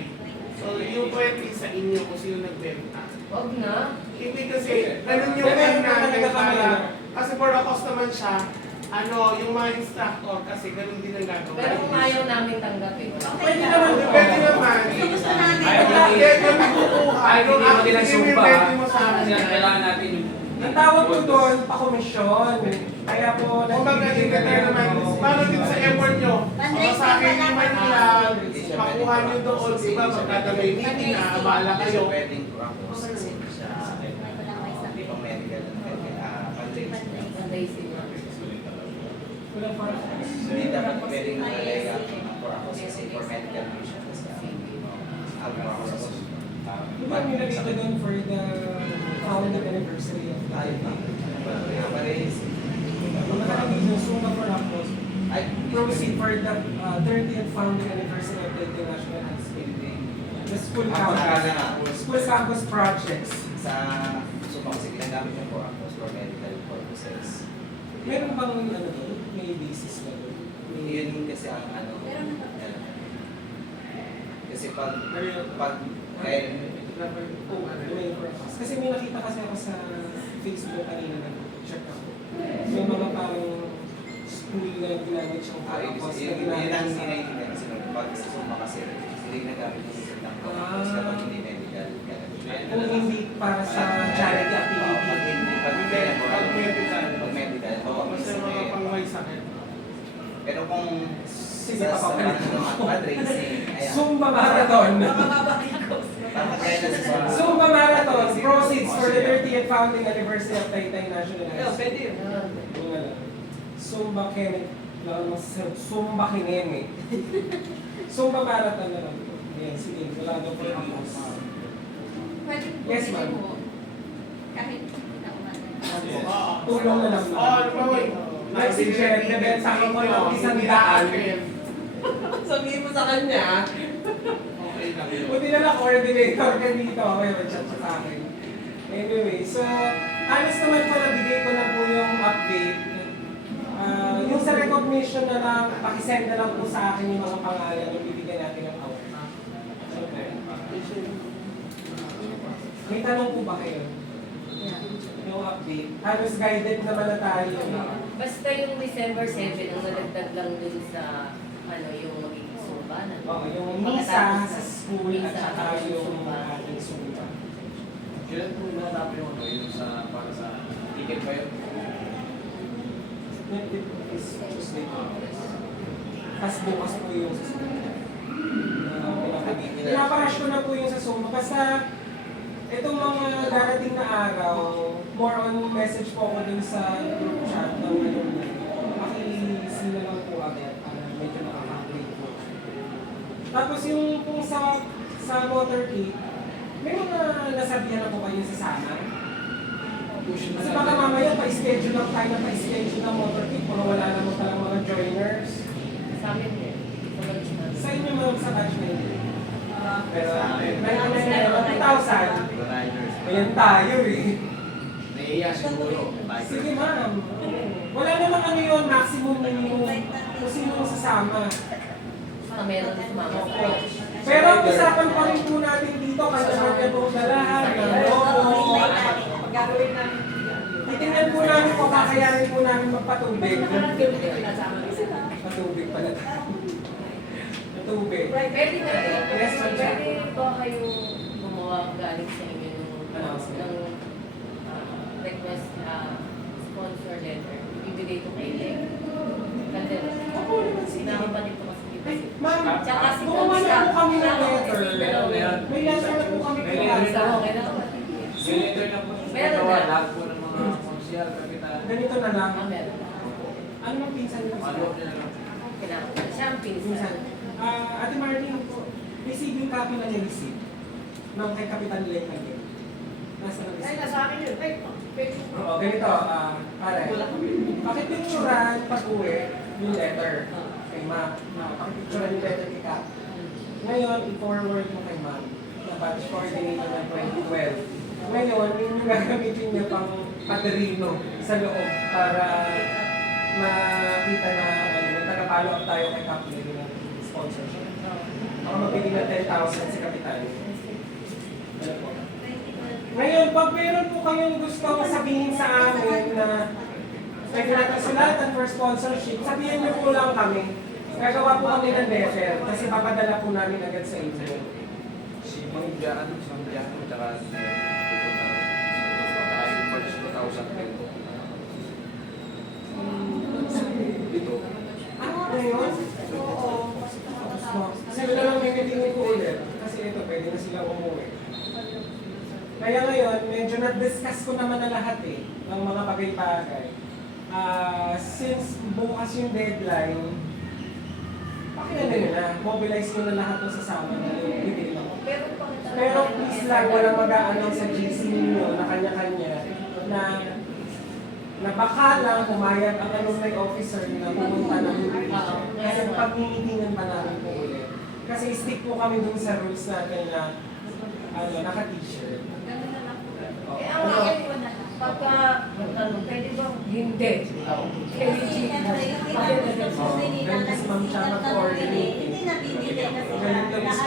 So, yung 20 sa inyo kung sino nagbenta. Wag na. Hindi kasi, ganun yung plan natin para, kasi for the cost naman siya, yung mga instructor, kasi ganun din ang gagawin. Pero kung ayaw namin tanggapin, pwede naman po. Pwede naman. Gusto namin. Ayaw Kaya kami kukuha. Ay, hindi mo din ang Sige, Zumba. pwede mo sa akin. Kasi kailangan natin yung... Ang tawag ko doon, pa-komisyon. Kaya po, Kung baga, in-return naman, para din sa effort nyo, masahin nyo man yan, makuha nyo doon, diba, pagkada may meeting, abala kayo. Pwedeng ako sa medical Sunday sila. Walang para. Hindi dapat pwedeng nalaga for ako kasi for medical mission sa Di ba nilagay ko doon for the founding anniversary of Taiwan? Nakalagay yung Zumba for Apples. Proceed for the 30th founding anniversary of the International High School Day. The school campus projects. Sa Supa kasi ginagamit yung for ako for medical purposes. Meron bang ano doon? May basis ba doon? Yun kasi ang kasi pag May purpose. Kasi may nakita kasi ako sa Facebook kanina nag-check ako. May mga parang school na ginamit siyang purpose na yun ginamit ang sa... sinaiintindihan kasi pag sa Supa kasi hindi ginagamit yung system for purpose kapag hindi medical. Kung hindi para sa charity activity. Pag medical, Mas yung mga pangway sakit. pero kung Sige, papapalik ko. fundraising, ayan. Zumba Marathon. Papagaya na sa Zumba Marathon. Proceeds for the 30th founding anniversary of Taytay National High School. Pwede yun. Yung ano, Zumba Kenneth. Zumba Kineme. Zumba Marathon na lang. Yan, sige. Wala daw po ang post. Pwede Yes, bumili ma'am. mo kahit hindi na umano. Tulong na lang. Si Jen, nabenta ko ko ng 100. Sabihin mo sa kanya, Okay lang yun. buti na coordinator ka dito. Okay, mag-chat siya sa akin. Anyway, so, halos naman po nabigay ko na po yung update. Yung sa recognition na lang, pakisend na lang po sa akin yung mga pangalan yung bibigyan natin ng award. May tanong po ba kayo? Yung update. Halos guided naman na tayo. Basta yung December 7 ang nadagdag lang dun sa yung magiging Zumba na. Oo, yung misa sa school at saka yung ating Zumba. Kailan po natapos yung yung para sa ticket ba yun? Is Tuesday po. Tapos bukas po yung sa Zumba. Pinaparush ko na po yung sa Zumba. Basta itong mga darating na araw, more on message po ako dun sa group chat ng pakisila lang po agad para medyo nakaka-update po. Tapos yung kung sa motorcade, may mga nasabihan na po kayo sasama. Kasi baka mamaya pa-schedule lang tayo na pa-schedule ng motorcade kung wala naman palang mga joiners. Sa amin din. Sa inyo mga sa batch na yun. Pero, Riders. 2,000. Ayan tayo eh. Naiiya siguro. Sige ma'am. Wala namang ano yun, maximum minimum. Kung sino ang sasama. Meron din sumama sa batch. Pero ang usapan pa rin po natin dito, kanya-kanya pong dalahan, ng logo. Gagawin namin. Titingnan po namin kung kakayanin po namin magpatubig. Patubig pala. Patubig. Pwede na Yes, ma'am. pwede ba kayo gumawa galing sa inyo ng Announcement. request sponsor letter. Ibibigay ko kay Leg. Kasi, sinakabatid ko kasi dito. Ay, ma'am, Tsaka si gumawa na po kami ng letter. Meron. May letter na po kami kay May letter Asa. Okay na ako. Yung letter na po, Meron nagawa na. lahat po ng mga konsyal, kapitan. Ganito na lang. Meron. Ano ang pinsan niyo? Ano nila lang. Kailangan. Siya ang Pinsan. pinsan. Ate Marlene po, receiving copy na niya receipt ng kay Kapitan Leg again. Nasa na Ay, receipt. nasa akin yun. Ay, pwede. Oo, ganito, pare. Pakipicturan pag-uwi yung letter kay ma'am. Pakipicturan yung letter kay Kap. Ngayon, i-forward mo kay ma'am na batch coordinator ng 2012. Ngayon, yun yung gagamitin niya pang padrino sa loob para makita na may taga-follow up tayo kay Kap ng sponsorship. Baka mabili na 10,000 si Kapitan. Ano po? Ngayon, pag meron po kayong gustong sabihin sa amin na pwede natin sulatan for sponsorship, sabihin niyo po lang kami. Gagawa po kami ng letter kasi papadala po namin agad sa inyo. Si Mang Diyan, si Mang Diyan, tsaka si tsaka yung March 2010. Dito. Ano yun? Oo. Sila na lang may meeting ko ulit. Kasi ito, pwede na sila umuwi. Kaya ngayon, medyo na-discuss ko naman na lahat ng mga bagay-bagay. Since bukas yung deadline, pakilan nyo na, mobilize ko na lahat ng sasama na ibigay ako. Pero please lang, walang mag-aanong sa GC ninyo na kanya-kanya na baka lang pumayag ang alumni officer na pumunta ng kasi pag-meetingan pa namin po ulit. Kasi stick po kami dun sa rules natin na naka-t-shirt. Kaya ang akin po na, pagka, pwede ba? Hindi. Hindi nabibili kasi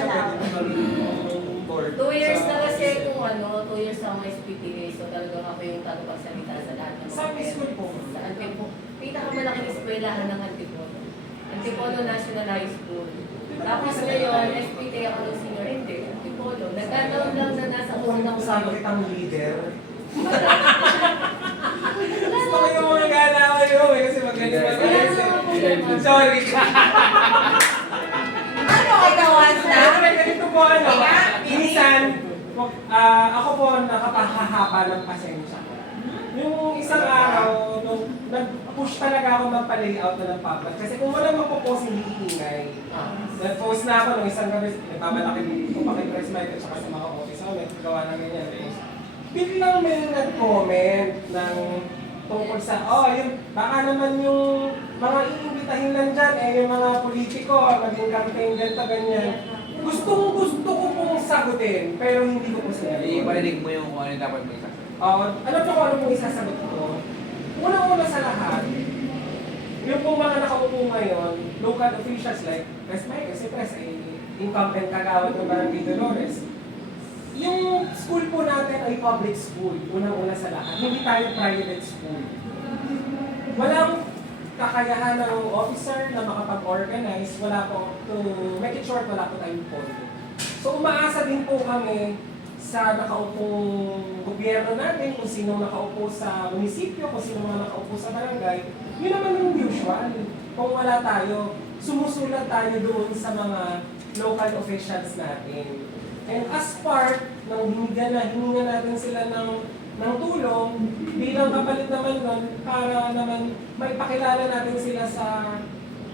board. 2 years na kasi kung 2 years na akong SPTA, so talagang ako yung tatapagsalita sa lahat ng Sa school po? Sa Antipolo. Pinakamalaking eskwelahan ng Antipolo. Antipolo National High School. Tapos ngayon, SPTA ako ng senior, hindi. Antipolo. Nagkataon lang na nasa Kung unang kasama kitang leader. Gusto ko yung mga gala kayo kasi magaling. Sorry. Ano ka gawas na? Siyempre, ganito po minsan, ako po nakapahahaba ng pasensya ko. Yung isang araw, nung nag-push talaga ako magpa-layout na ng public. Kasi kung wala magpo-post, hindi iingay. Nag-post na ako nung isang gabi, nagbabalaki ko pa kay Press Mike at saka sa mga office. May gawa na ganyan. Biglang may nag-comment ng tungkol sa, yun, baka naman yung mga iimbitahin lang dyan, yung mga politiko, maging campaign ganito, ganyan. Gusto ko pong sagutin, pero hindi ko po sinabi. Ibarinig mo yung kung ano yung dapat mo isasagot. Ano po kung ano pong isasagot ko? Unang-una sa lahat, yung pong mga nakaupo ngayon, local officials like Press Mike, si Press ay incumbent kagawad ng Barangay Dolores. Yung school po natin ay public school, unang-una sa lahat. Hindi tayo private school. Walang kakayahan ng officer na makapag-organize, wala po, to make it short, wala po tayong pondo. So umaasa din po kami sa nakaupong gobyerno natin, kung sino nakaupo sa munisipyo, kung sino mga nakaupo sa barangay. Yun naman yung usual. Kung wala tayo, sumusulat tayo doon sa mga local officials natin. And as part ng hininga natin sila ng tulong, bilang kapalit naman nun, para naman maipakilala natin sila sa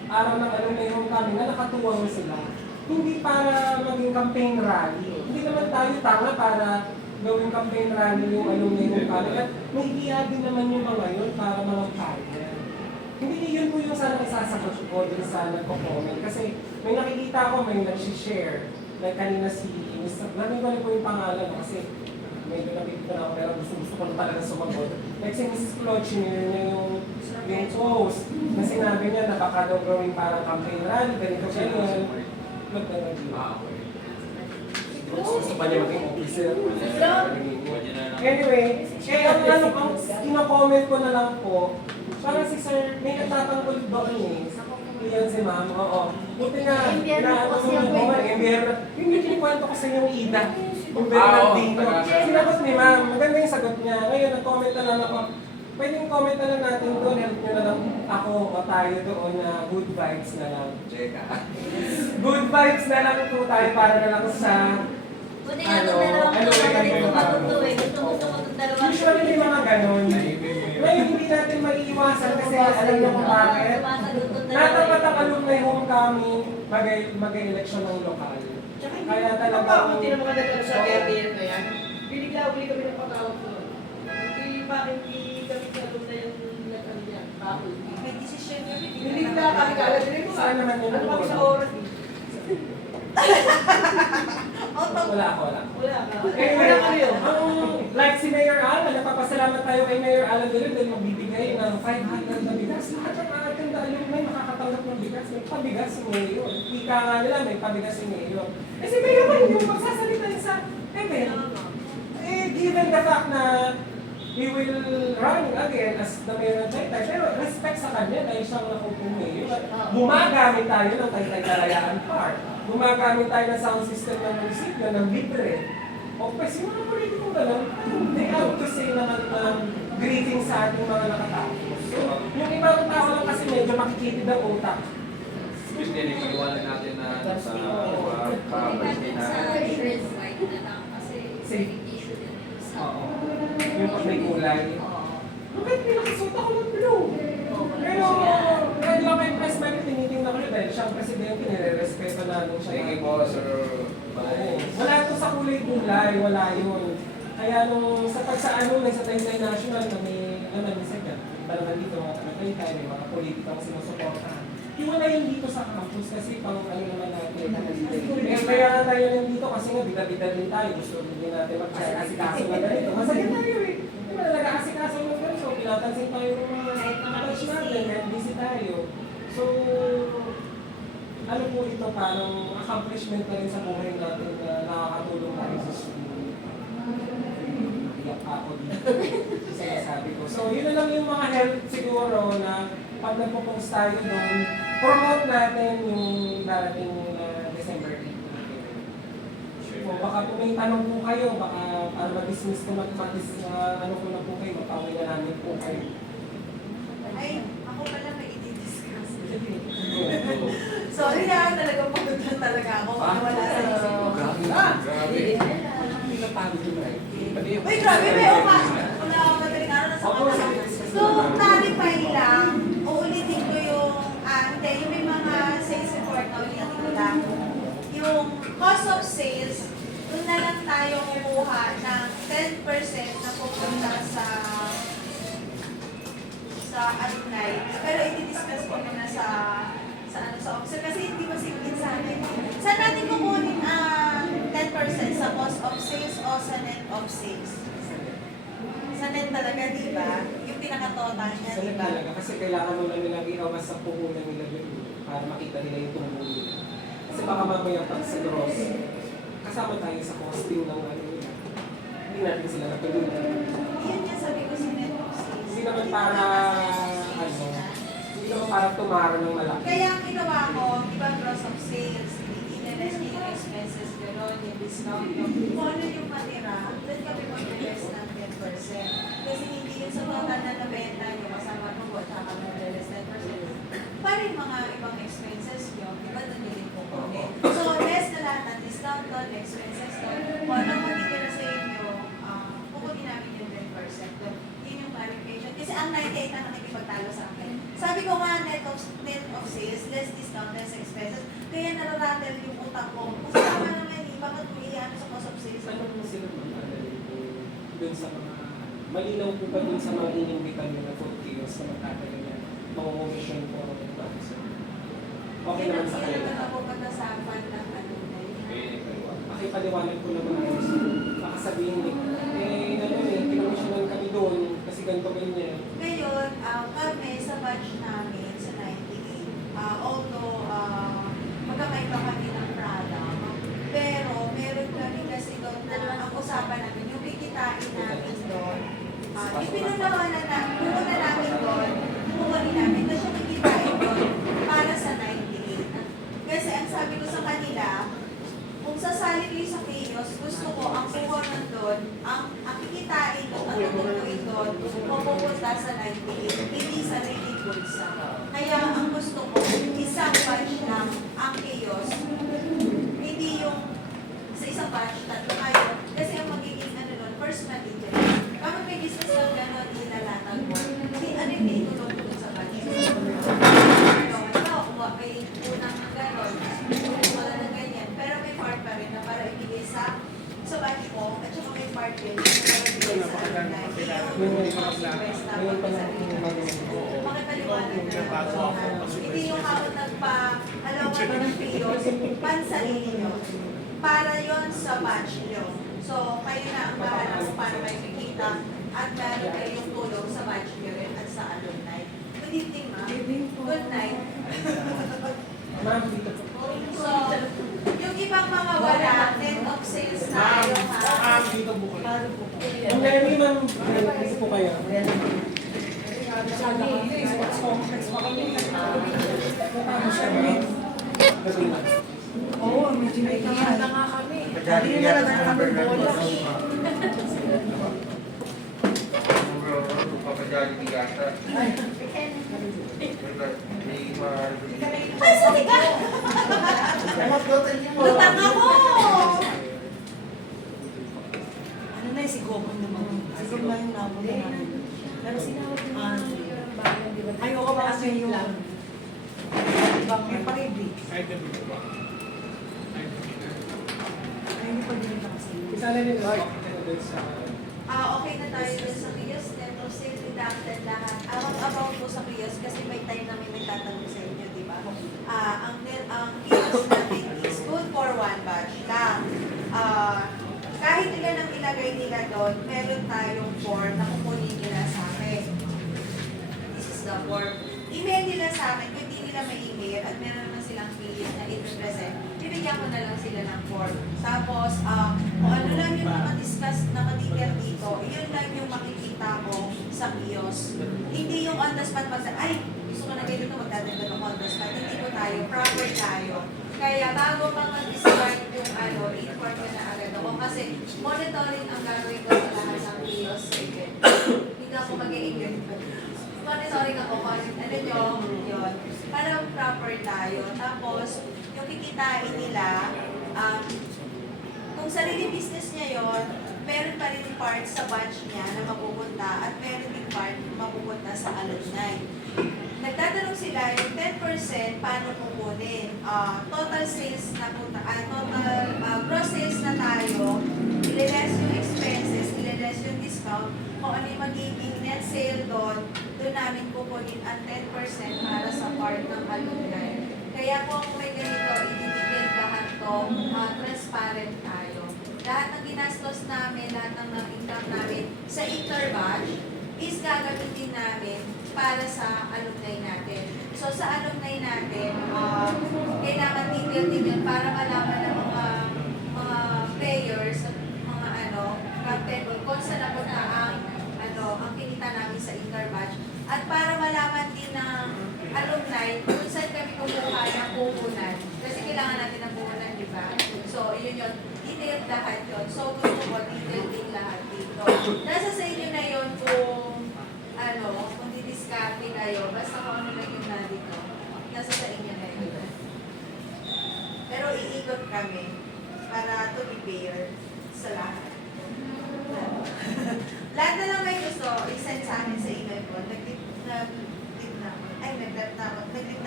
araw ng alumni homecoming na nakatuwang sila. Hindi para maging campaign rally. Hindi naman tayo tanga para gawing campaign rally yung alumni homecoming. At may iya din naman yung mga yun para mga kaya. Hindi yun po yung sana isasagot ko dun sa nagko-comment. Kasi may nakikita ko, may nag-share. Like kanina si Mr. Narinig ko yung pangalan kasi medyo nakikita na ako pero gusto ko na talaga sumagot. Like si Mrs. Cloch, niya yung post na sinabi niya na baka daw gawing parang campaign rally, ganito ganyan. Gusto pa niya maging officer. Anyway, kaya ang kino-comment ko na lang po, parang si Sir, may nagtatanggol doon Iyan si Ma'am, oo. Buti na, yung kinikwento ko sa yung Ida. Yung Bernardino. taga- Sinagot ni ma'am, maganda yung sagot niya. Ngayon, nag-comment na lang ako. Pwedeng comment na lang natin doon, help nyo na lang ako o tayo doon na good vibes na lang. Cheka. Good vibes na lang po tayo para na lang sa... Buti nga itong dalawang Ano, to, magaling ano, tumatuto eh. Gusto ko itong dalawang Usually may mga ganon. Ngayon, hindi natin maiiwasan kasi alam niyo kung bakit. Natapat ang alumni homecoming, mag-eleksyon ng lokal. Kaya talaga... Hindi naman ka sa BRBF na yan. Bigla-uli kami ng patawag ko. Hindi bakit hindi kami sa alumna yung nag-ano yan. Bakit? May decision yun. Hindi na kami kalagay mo. Saan naman yun? Ano kami sa oras? Wala ako. Wala ka. Eh, Wala kami yun. like si Mayor Alan, napapasalamat tayo kay Mayor Alan Dilim dahil magbibigay ng 500 na bigas. Lahat ng ating alumni makakatanggap ng bigas. May pabigas si Mayor. Ika nga nila, may pabigas si Mayor. Eh si Mayor ba hindi mo magsasalita sa event? Eh, given the fact na he will run again as the mayor of Taytay, pero respect sa kanya dahil siyang nakupong mayor. Gumagamit tayo ng Taytay Kalayaan Park. Gumagamit tayo ng sound system ng munisipyo, ng libre. O pwes, yung mga politikong gano'n, they have to say naman ng greeting sa ating mga nakatapos. So, yung ibang tao lang kasi medyo makikitid ang utak. Especially, ipaliwanag natin na sa birthday Sa na. shirt white na lang kasi Safe. very issue din yun sa... Oo. Yung pag may kulay. Oo. Bakit pinakasuot ako ng blue? Pero, kahit lang may press man, tinitingnan ko na dahil siyang presidente, nire-respeto namin siya. Thank you po, Sir. Oo. Wala ito sa kulay-kulay, wala yun. Kaya nung sa pagsaano sa Taytay National na may, minsan yan, balaman dito mga taga-Taytay, may mga politikang sinusuportahan. Iwala yun dito sa campus kasi pang ano naman natin. Eh, kaya nga tayo nandito kasi nga bida-bida din tayo. Gusto din natin mag-asikaso na ganito. Masakit tayo eh. Hindi mo na nag-aasikaso ng ganito. Pinatansin tayo ng mga batch natin, kahit busy tayo. So, ano po ito, parang accomplishment na rin sa buhay natin na nakakatulong tayo sa school. Iyak ako dito. Sinasabi ko. So, yun na lang yung mga help siguro na pag nagpo-post tayo doon, promote natin yung darating na December 8. So, baka kung may tanong po kayo, baka para ma-dismiss ko ano ko na po kayo, mapawin na namin po kayo. Ay, ako pala may i-discuss. Sorry na, talagang pagod na talaga ako. Wala sa isip ko. Grabe. Uy, grabe, may umas. Wala ako madaling araw na sa kanila. So, clarify lang, uulitin ko yung, hindi, yung may mga sales report na ulitin ko lang. Yung cost of sales, doon na lang tayo kumuha ng 10% na pupunta sa alumni. Pero i-discuss ko muna sa officer kasi hindi masigit sa akin. Saan natin kukunin ang 10% sa cost of sales o sa net of sales? Sa net talaga, di ba? Yung pinaka-total niya, Sa di ba? talaga, kasi kailangan mo lang nilang ihawas sa puhunan nila yun para makita nila yung tumulo. Kasi baka mamaya pag sa gross, kasama tayo sa costing ng ano nila. Hindi natin sila natulungan. Yun yung sabi ko sa net of sales. Hindi naman para, hindi naman para tumara ng malaki. Kaya ang ginawa ko, di ba, gross of sales, i-invest niyo yung expenses, gano'n, yung discount, kung ano yung matira, doon kami mag-invest ng 10%. Kasi hindi yun sa total na nabenta nyo, kasama mo po, tsaka mag-invest 10%. Para yung mga ibang expenses nyo, di ba, doon yung kukunin. So, less na lahat ng discount doon, expenses doon, kung ano matitira sa inyo, kukunin namin yung 10% doon. Yun yung clarification. Kasi ang 98 na nakikipagtalo sa akin. Sabi ko nga, net of sales, less discount, less expenses. Kaya nararattle yung utak ko. Kung tama naman, bakit mo iyan sa cost of sales? Ano mo sila doon sa mga, malinaw po ba doon sa mga inimbitan nyo na food kiosks na magtatayo na mga-omission po ang sponsor? Okay naman sa Hindi kanila. naman ako patasapan ng ano na yun. Pakipaliwanag ko naman ayos. Baka sabihin kinomisyonan kami doon kasi ganito ganyan. Ngayon, kami sa batch namin sa 98, although magkakaiba kami ng product, pero meron kami kasi doon na ang usapan namin, yung kikitain namin doon, ipinunawanan na, account nagpa-alawa ng PIOS, pansarili nyo. Para yon sa batch nyo. So, kayo na ang bahala kung paano kayo kikita at meron kayong tulong sa batch nyo rin at sa alumni. Good evening, ma'am. Good night. Ma'am, dito po. So, yung ibang mga wala, net of sales tayo ha. Dito bukas. Ang Lenny, ma'am, dito po kayo. Oo, medyo may na nga kami. Padali Hindi yan na sa kami number bola. Papadali ni Gata. Ay, sorry ka! Lutang ako! Ano na si Gopon naman? Siguro na yung nabot na namin. Pero sinawag ko ayoko ba kasi yung ibang may pag-ibig. Ay, dito ba? Ay, hindi pa din kasi. Isa na rin lang sa... Okay na tayo dun sa kiosk, net of sales, deducted lahat. About po sa kiosk kasi may time na may nagtatanong sa inyo, di ba? Ang kiosk natin is good for one batch lang. Kahit ilan ang ilagay nila doon, meron tayong form na kukunin nila sa akin. This is the form. Email nila sa akin, kung hindi nila may email at meron naman silang PIS na i-represent, bibigyan ko na lang sila ng form. Tapos, kung ano lang yung nakadiscuss, nakadetail dito, yun lang yung makikita ko sa kiosk. Hindi yung on the spot ay, gusto ko na ganito, magdadagdag ako on the spot. Hindi ko tayo, proper tayo. Kaya bago pa mag-start yung inform ko na agad ako. Kasi monitoring ang gagawin ko sa lahat ng kiosk. Hindi ako mag-i-ignorant. Monitoring ako kung ano yun. Para proper tayo. Tapos, yung kikitain nila, kung sarili business niya yon, meron pa rin part sa batch niya na mapupunta at meron din part mapupunta sa alumni. Nagtatanong sila yung 10% paano kukunin. Total sales na punta, gross sales na tayo, ililess yung expenses, ililess yung discount, kung ano yung magiging net sale doon namin kukunin ang 10% para sa part ng alumni. Kaya kung may ganito, i-detail lahat to, transparent tayo. Lahat ng ginastos namin, lahat ng income namin sa interbatch is gagamitin namin para sa alumni natin. So sa alumni natin, kailangan detail din yun para malaman ng mga players, mga captain, kung saan napunta ang kinita namin sa interbatch. At para malaman din ng alumni kung saan kami kumuha ng puhunan. Kasi kailangan natin ng puhunan, di ba? So, yun yun. Detailed lahat yun. So, gusto ko detailed din lahat dito. Nasa sa inyo na yun kung didiskarte kayo. Basta kung ano lang yung nandito. Nasa sa inyo na yun. Pero iikot kami para to be fair sa lahat. Lahat na lang may gusto, i-send sa amin sa email ko. Nag-tip na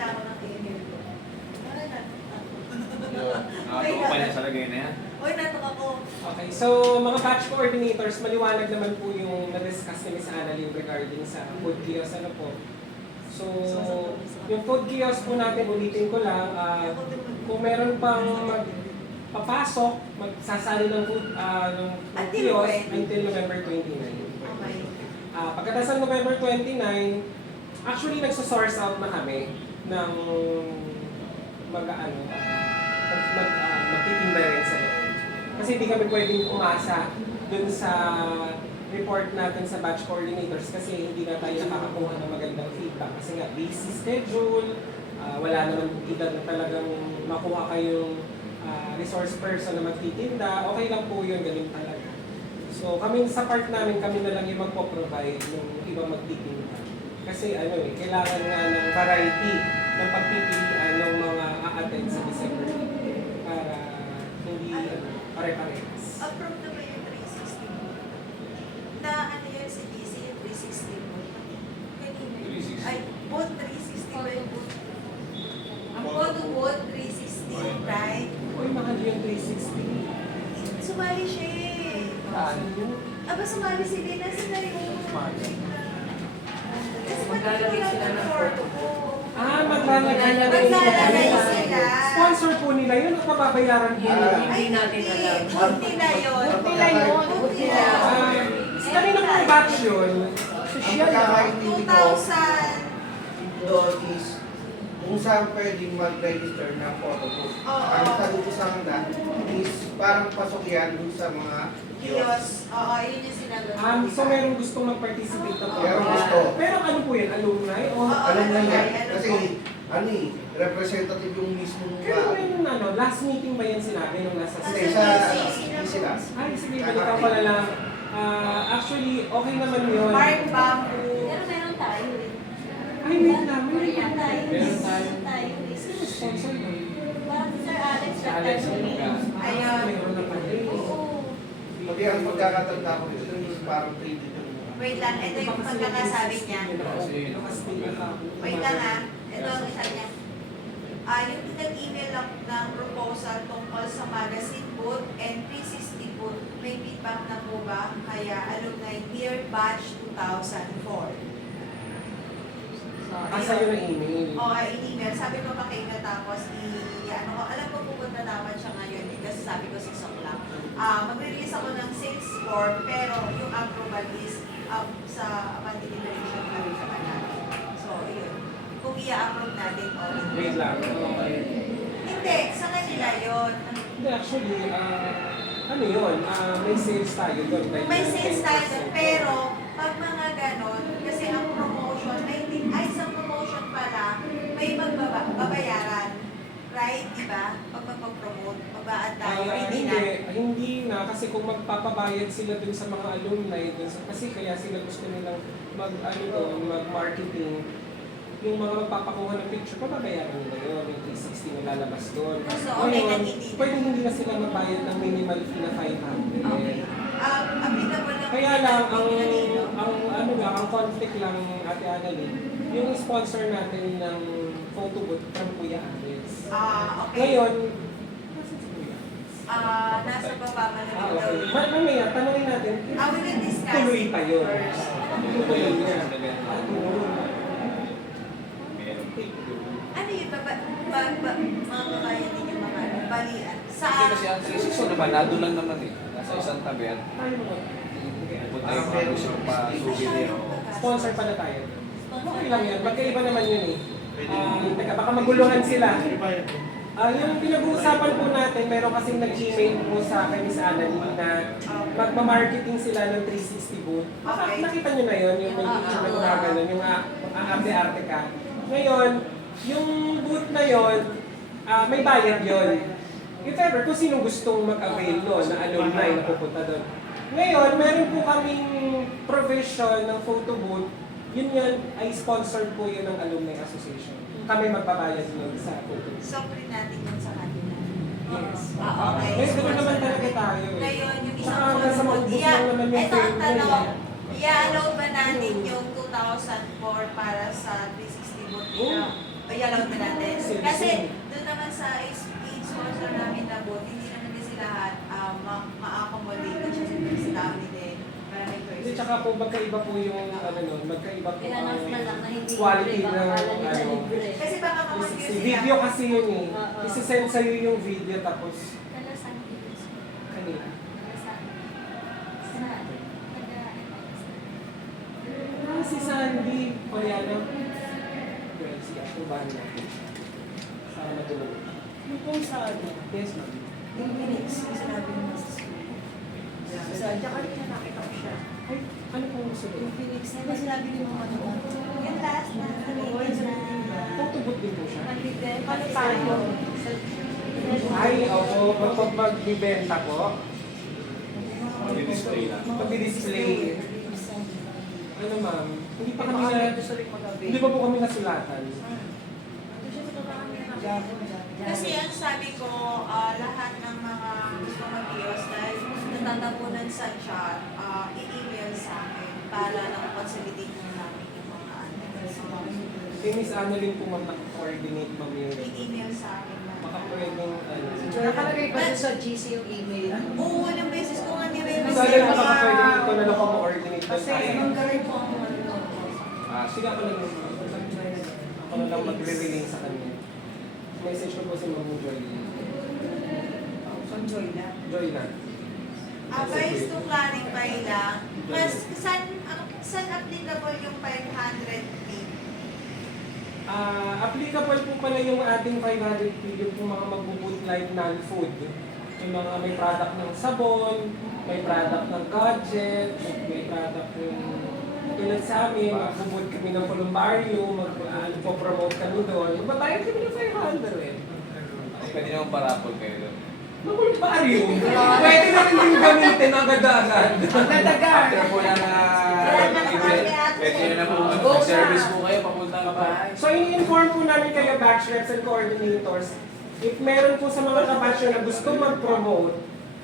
ako ng email ko. Nakatuwa pa niya sa lagay na yan. Uy, natok ako. Okay, so mga batch coordinators, maliwanag naman po yung na-discuss ni Ms. Annalyn regarding sa food kiosk. Ano po? So, yung food kiosk po natin, ulitin ko lang, kung meron pang papasok, magsasali ng food kiosk until November 29. Okay. Pagkatapos ng November 29, actually nagsasource out na kami ng magtitinda rin sa loob. Kasi hindi kami pwedeng umasa dun sa report natin sa batch coordinators kasi hindi na tayo nakakakuha ng magandang feedback. Kasi nga, busy schedule, wala naman either talagang makuha kayong resource person na magtitinda, okay lang po yun, ganun talaga. So kami sa part namin, kami na lang yung magpo-provide ng ibang magtitinda. Kasi kailangan nga ng variety ng pagpipilian ng mga a-attend sa December 8 para hindi pare-parehas. Approve na ba yung 360 mo? Na yun si DC, yung 360 mo? 360. Ay, both 360 ba yung both? Ang both 360, right? Uy, mahal yung 360. Sumali siya eh. Aba, sumali si Lina. Sila yung... Kasi Maglalagay sila ng photo. Maglalagay kailangan nila Maglalagay sila. sponsor po nila yun at mababayaran po nila. Hindi natin alam. Boot nila yun. Boot nila yun. Boot nila. Kanina pong batch yun, Ang social pagkakaintindi ko 2,000. doon is kung saan pwedeng mag-register ng photo booth. Oo. Ang sagot ko sa kanila is parang pasok yan dun sa mga Kiosk. kiosk. Oo, yun yung sinagot. So merong gustong mag-participate na po. Merong gusto. Pero ano po yun? Alumni? O Oo. Alam na yan. Ano Kasi po? representative yung mismo Kaya ba yung last meeting ba yan sinabi nung nasa Hindi, state? sa sila. Ay, sige, balikan ko na lang. Actually, okay naman yun. Mark Bamboo. Pero meron tayo eh. Ay, wait lang. Meron tayo. Meron Meron tayo eh. Sino sponsor yun? Parang Sir Alex Si Alex ang Ayun. Mayroon na pala. Oo. Pati ang pagkakatanda ko dito is parang 3 dito. Wait lang, ito yung pagkakasabi niya. Wait lang ha. Ito ang isa niya. Yung nag-email lang ng proposal tungkol sa magazine booth and 360 booth, may feedback na po ba? Kaya alumni year batch 2004. Sa'yo na email. Oo, in-email. Sabi ko pa-email tapos ano ko, alam ko pupunta dapat siya ngayon eh, kasi sabi ko 6 o'clock. Mag-release ako ng sales form pero yung approval is sa deliberation kami sa kanila. So, yun. Kung i-approve natin o hindi. Wait lang. Okay. Hindi, sa kanila yun. Hindi, actually, ano yun? May sales tayo doon. May sales tayo doon, pero pag mga ganon, kasi ang promotion, ay sa promotion pala, may magbabayaran. Right? Diba? Pag magpapromote, magbaan tayo. Hindi na. Hindi na. Kasi kung magpapabayad sila dun sa mga alumni, kasi kaya sila gusto nilang mag-marketing, yung mga magpapakuha ng picture, papabayaran nila yun. Yung 360 na lalabas doon. So, okay na hindi na. Pwede hindi na sila magbayad ng minimal fee na 500. Okay. Applicable lang. Kaya lang, nila dito. ang conflict lang, Ate Annalyn, yung sponsor natin ng photo booth from Kuya Alex. Okay. Ngayon, nasa si Kuya Alex? Nasa baba pa na Okay. Mamaya, tanongin natin, we will discuss tuloy pa yun. first. Tuloy niya. Ano yun? Mga kabayan din yung mga balian. Sa Kasi ang 360 naman, nado lang naman eh. Nasa isang tabi yan. Tayo mo. Punta yung mga gusto pa souvenir o... Sponsor pala tayo. Okay lang yan. Magkaiba naman yun eh. Teka, baka maguluhan sila. Yung pinag-uusapan po natin, meron kasing nag-email po sa akin ni Annalyn na magpa-marketing sila ng 360 booth. Okay. Nakita nyo na yun, yung may picture na gumagano, yung arte-arte ka. Ngayon, yung booth na yun, may bayad yun. If ever, kung sino gustong mag-avail nun, na alumni na pupunta doon. Ngayon, meron po kaming provision ng photo booth. Yun ay sponsored po yun ng Alumni Association. Kami magbabayad yun sa photo booth. So, print natin yun sa kanila. Yes. Okay. Yes, gano'n naman talaga tayo eh. Ngayon, yung isang Saka nasa photo maubos booth, lang naman yung ito ang frame tanong, mo i-allow ba natin yung 2004 para sa 360 booth nila? O i-allow ba natin? Sige, Kasi sige. doon naman sa sponsor namin na booth, hindi naman din sila ma-accommodate kasi sa dami din. Maraming Hindi, person. tsaka po magkaiba po yung magkaiba po Kaya ang na lang na hindi quality libre, ng baka nila libre. Kasi baka mamagyo sila. video kasi yun eh. Oo. Isisend sa'yo yung video tapos Dala sa akin. kanina. Si Sandy Oriano. Well, si Atuban natin. Para matulog. Yung kung sa Yes, ma'am. yung Phoenix, yung sinabi mo sa school. Sa Jakarta nakita ko siya. Ay, ano pong gusto ko? Yung Phoenix, na sinabi ni Mama naman. Yung last na Photo booth din po siya. Ano tayo? Ay, opo. Magbibenta po. Mag-display lang. Pag-display. Ano ma'am? Hindi pa kami na... Hindi pa po kami nasulatan. Kasi ang sabi ko, lahat ng mga gusto mag-ios dahil natatapunan sa chat, i-email sa akin para na-consolidate mo namin yung mga ano. Kay Miss Annalyn po ma'am naka-coordinate ma'am yun. I-email sa akin. Baka pwedeng ano. Nakalagay ba doon sa GC yung email? Oo, ng beses ko nga nire-receive. Miss Annalyn baka pwedeng ikaw na lang coordinate doon Kasi tayo. magkaroon po ako Sige ako lang. Ako na lang magre-relay sa kanya. Message ko po si Ma'am Joy. Enjoy na. Joy na. Guys, to clarify lang, saan applicable yung 500K? Applicable po pala yung ating 500 yung po mga magbo-boot like non-food. Yung mga may product ng sabon, may product ng gadget, may product yung tulad sa amin, magbo-boot kami ng columbarium, mag-promote kami doon. Magbabayad kami ng 500. Pwede naman parapol kayo doon. Ng columbarium. Pwede na rin yung gamitin agad-agad. Dadagan. After po ng event, pwede na po mag-service po kayo, papunta ka pa. So, i-inform po namin kayo, batch reps and coordinators, if meron po sa mga kabatch na gusto mag-promote,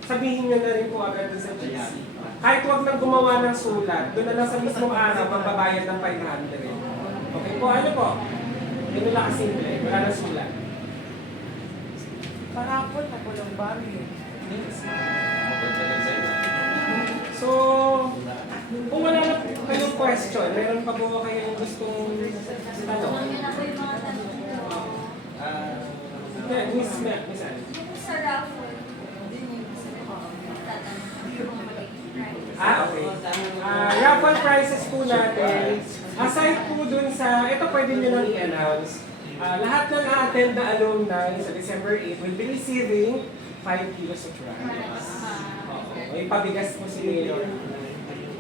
sabihin nyo na rin po agad dun sa GC. Kahit huwag nang gumawa ng sulat, doon na lang sa mismong araw, magbabayad ng 500. Okay po, ano po? Ganun lang kasimple, wala na sulat. Parapol na po lang barrio. Mapunta din sa iyo. So, kung wala na kayong question, meron pa po kayong gustong tanong? Yun na po yung mga tanong ko. Miss Anne. Sa raffle, din yung tatanong yung mga magiging price. Okay. Raffle prizes po natin. Aside po dun sa, ito pwede nyo nang i-announce. Lahat ng attend na alumni sa December 8 will be receiving 5 kilos of rice. May pabigas po si Mayor.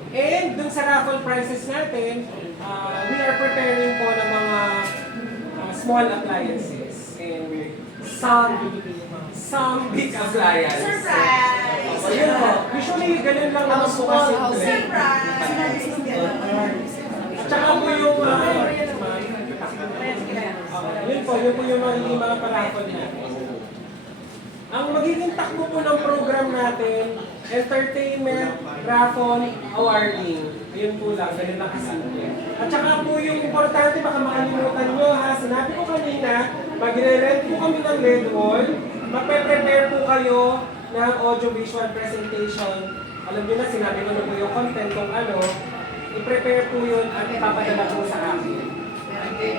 And dun sa raffle prizes natin, we are preparing po ng mga small appliances and some big appliances. Surprise! So, yun po. Usually, ganun lang naman po kasi. Surprise! At saka po yung yun po yung magiging mga parapol natin. Ang magiging takbo po ng program natin, entertainment, raffle, awarding. Ayun po lang, ganun lang kasimple. At saka po yung importante, baka makalimutan nyo ha, sinabi ko kanina, magre-rent po kami ng LED wall, magpe-prepare po kayo ng audio-visual presentation. Alam nyo na, sinabi ko na po yung content kung ano, i-prepare po yun at ipapadala po sa akin. Okay?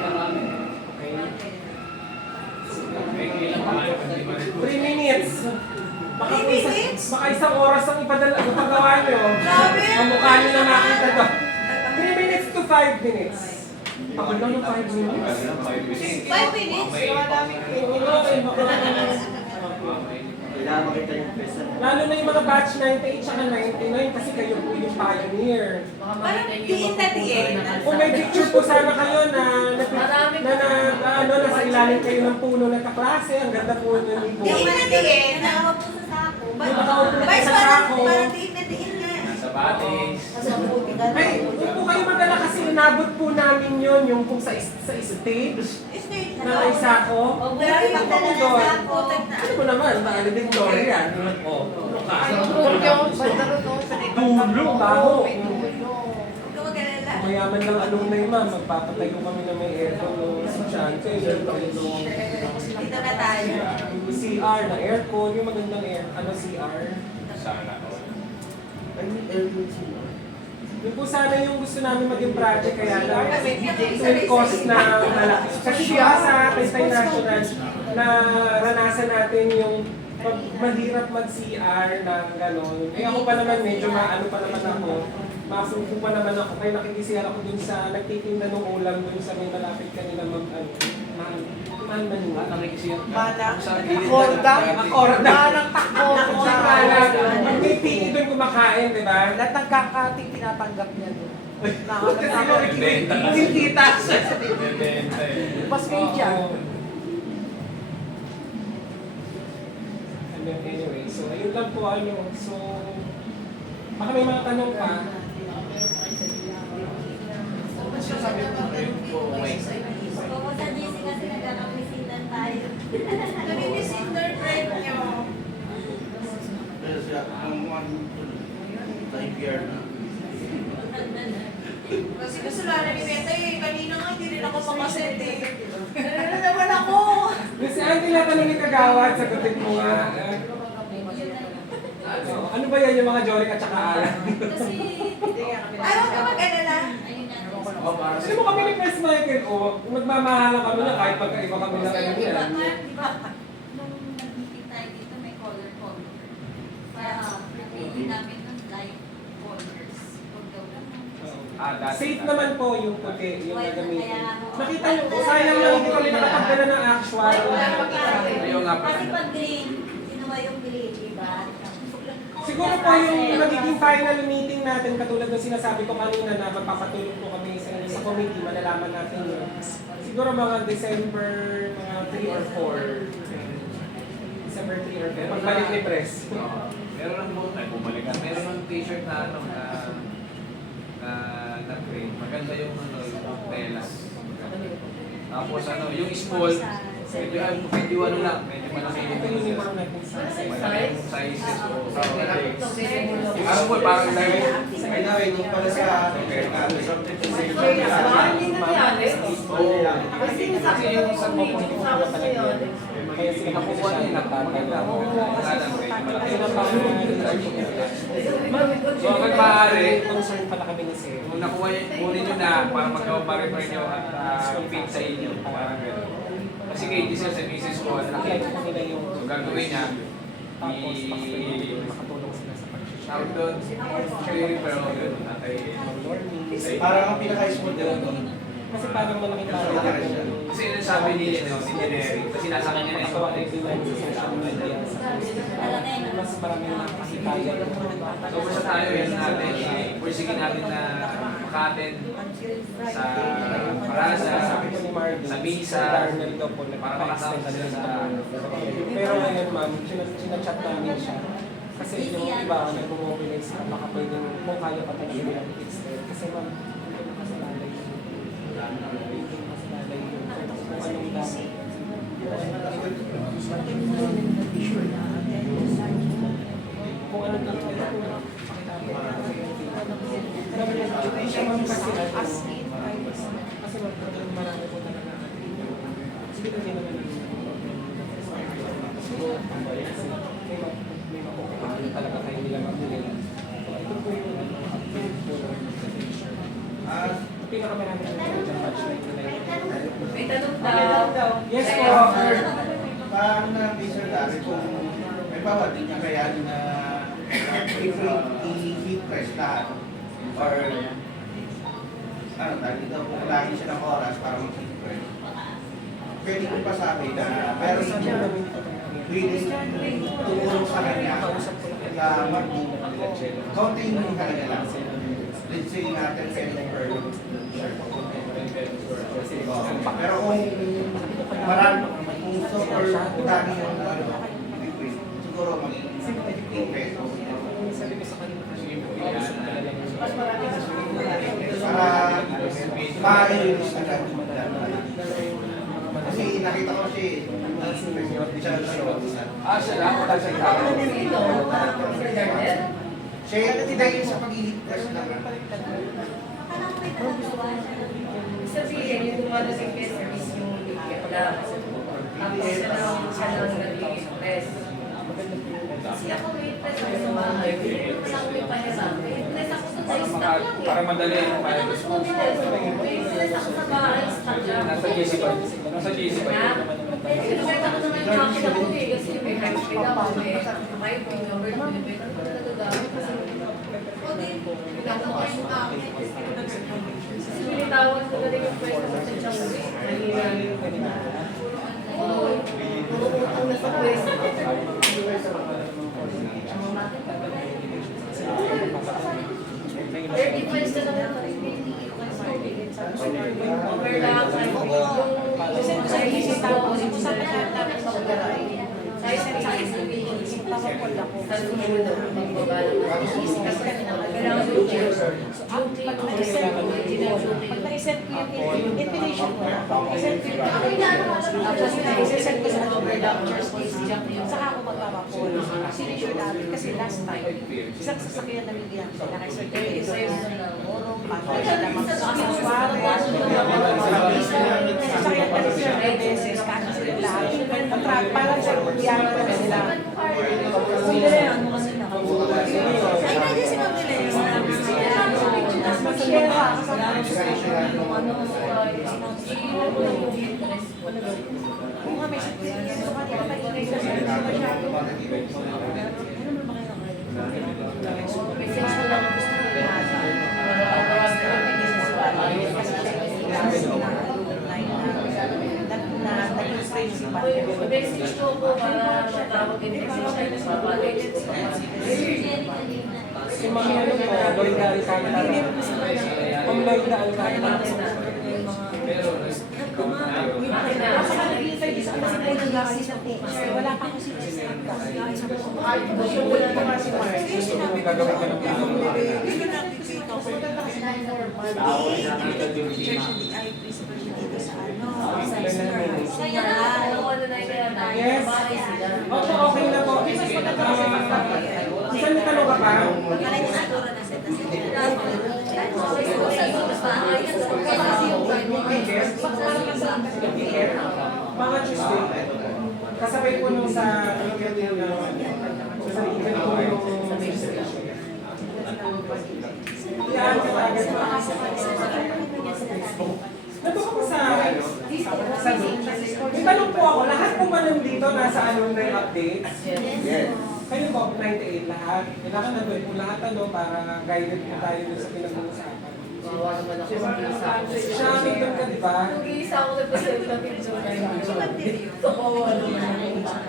3 minutes. Baka 3 minutes? Baka isang oras ang ipagawa nyo. Grabe! Ang mukha nyo na makita to. 3 minutes to 5 minutes. Ako lang ng 5 minutes. 5 minutes? Lalo na yung mga batch 98 at 99 kasi kayo po yung pioneer. Baka makita niyo yung Parang diin na Kung may picture po sana kayo na nasa ilalim kayo ng puno na kaklase, ang ganda po nun yung Diin buhay. na diin. Nakawag po sa sako. Vice, parang diin na diin nga. Sa batis. Ay, huwag po kayo madala kasi inabot po namin yun, yung kung sa stage Stage na may sako. Pero yung Ano magdala doon? na sako, Ano mo naman, mahal din Gloria. Oh, ano ka? Tulong, baho. Huwag ka mag-alala. Mayaman lang alumni ma'am, magpapatayo kami na may aircon o estudyante. Dito na tayo. Yung CR na aircon, yung magandang CR. Sana. Yung po sana yung gusto namin maging project kaya lang it will cost na malaki. Kasi di ba sa Quezon National na ranasan natin yung pag mahirap mag-CR ng gano'n. Eh ako pa naman medyo maano pa naman ako. Masuko pa naman ako. Kaya nakikisiyar ako dun sa nagtitinda ng ulam dun sa may malapit kanila mahal man nga. Nakikisiyar ka. Bala. Sa gilid Akorda. na- Akorda. Balang takbo. Magpipili doon kumakain, di ba? Lahat ng kakating tinatanggap niya doon. Hindi kita. Benta eh. Pas kayo dyan. Anyway, so ayun lang po So, baka may mga tanong pa. Kung sa GC kasi nagkakapisitan tayo. Naminis interpret nyo. Pero siya, ang mga sa IPR na. Kasi gusto lang ni Beta kanina nga hindi rin ako makasend eh. Ano naman ako? Kasi ang tinatanong ni Kagawad, sagutin mo nga. Ano ba yan yung mga Jorik at saka Alan? Kasi, Ay, huwag ka mag-alala. ayun natin, Sino mo kami ni Chris Michael? O, nagmamahalan kami na kahit pagkaiba kami na kayo Di ba, niya. Mark, di ba, nung nag-meeting tayo dito, may color code. Kaya, hindi namin ng light colors. Huwag daw naman. Safe naman po yung puti, yung gagamitin. Nakita nyo, sayang lang hindi kami nakapagdala ng actual. Ayun nga pala. Kasi pag green, sinuwa yung green, di ba? Siguro po yung magiging final meeting natin, katulad ng sinasabi ko kanina na magpapatulog po kami sa committee, malalaman natin yun. Siguro mga December, mga 3 or 4. December 3 or 4. Pagbalik ni Press. Meron ng buong, ay bumalik ka. Meron ng t-shirt na ano, na print. Maganda yung ano, yung telas. Tapos ano, yung small, medyo ano lang, medyo malaki Ito yung uniform natin sa malaki yung sizes. So, Size? ano po, parang dahil, Yung pala sa Hindi nangyari. Kasi yung sa akin yung isang meeting sa akin ngayon. kaya sila nakukuha niya na maganda. Sana, medyo malaki. Kaya pa So, hanggang maaari, concern pala kami ni Sir. kung nakuha kunin nyo na para magka-refer nyo at fit sa inyo. Parang gano'n. Kasi kay Giselle sa misis ko, ang laki. Nakita ko nila yung So, gagawin niya, tapos makatulong sila sa pag-share. tawag doon, i-refer mo yun. Natay, Parang ang pinaka-smooth doon. Kasi parang malaking bagay yung kasi yun ang sabi ni Jerry, kasi nasa kanya na gawa yung din nila sa social media. Mas maraming nakakasitayan. So, basta tayo yun natin, pursige natin na makaten sa parasa, Sabi ko ni Marvin, sa misa, Darnell daw po, para makasama sila sa pero ngayon ma'am, sinachat namin siya. Kasi yung iba, nag-mobilize na baka pwedeng kung kaya pa talaga nilang extend. Kasi ma'am, hindi makasalalay yung kung anong dami. Kung anong dami. Siya ma'am kasi kasi marami po talaga. Sige, hindi naman may makukuha talaga kayo nila mag-ulit. Ito po yung pinakamarami na ito dyan batch na ito na ito. May tanong daw. Yes po. Paano na Mr. Larry kung may bawat din niya kayanin na i-heat press lahat or ano, dahil dito kung lagi siya ng oras para mag-heat press. Pwede ko pa sabi na meron Sa siya namin ito willing tumulong sa kanya na konting halaga lang. Let's say natin penny per shirt. Pero kung marami, kung super dami yung liquid, siguro magiging 15 pesos. sabi ko sa kanila Para ma-release na lang. Kasi nakita ko siya siya lang, wala siya tao. Sino? Mr. Darnell? siya dahil sa pag-ihit test lang. Sabihin, yung dumadating kay service yung liquid na tapos siya lang nag-express. Kasi ako may press ako sa bahay, kasi ako may pahiram. May press ako sa stock lang eh. Para madali yung Ano mas mabilis? May press ako sa bahay, stock lang. Nasa GC ba? Nasa GC ba yun? Pinapita ko naman yung akin ako eh, kasi may high-speed ako, may piping, number 2, pinapita ko na nagagamit kasi pinapita yung akin. Kasi binitawag ko na rin yung pwesto sa Tiangge. Oo, puro-utang na sa pwesto. 30 points na naman ito rin. Over lang, yung size ko, sa pagkakapit sa pagkaray. Size ko, tapos sumunod na magbaba ng mag-isip. Kasi kailangan yung chair. Pag na-reset ko yung invitation ko, reset ko tapos na-reset ko sa overlappers, saka ako magpapapol. Sinusure namin kasi last time, isang sasakyan na bigyan sila kay Sir Terry. So yung para sila mag-asaswari, sasakyan kasi sila may beses, kasi sila lahat. Parang sa biyano na sila. Ay, nandiyan si Ma'am Leo. Mas masaya ka. registration ng ano, i-iwan mo lang yung interest mo. Kung nga may certificate, so kaya maingay sa masyado. Message mo lang ang gusto mo para tawag ka ng business pa tayo. Message ko po para matawag yung business tayo sa college. Si Ma'am ano po, Lloyd Alcantara. Ma'am Lloyd Alcantara. Pero, Wala pa ako sinisip ka. Wala pa nga si Mark. Gusto mo gagawin ka ng plano. Yes. Opo, okay na po. Saan niyo tanong ka pa? Mga Tuesday. Kasabay po nung sa sa ikan po yung yan, agad po. Nandun ko sa Zoom. May tanong po ako, lahat po ba nandito nasa alumni updates? Yes. Kayo po, 98 lahat. Kailangan nandun po lahat para guided po tayo dun sa pinag-uusapan. Bawa naman ako mag-iisa ako. Siya, nandun ka, di ba? Mag-iisa ako nagpasend na picture na yun. Bawa naman ako.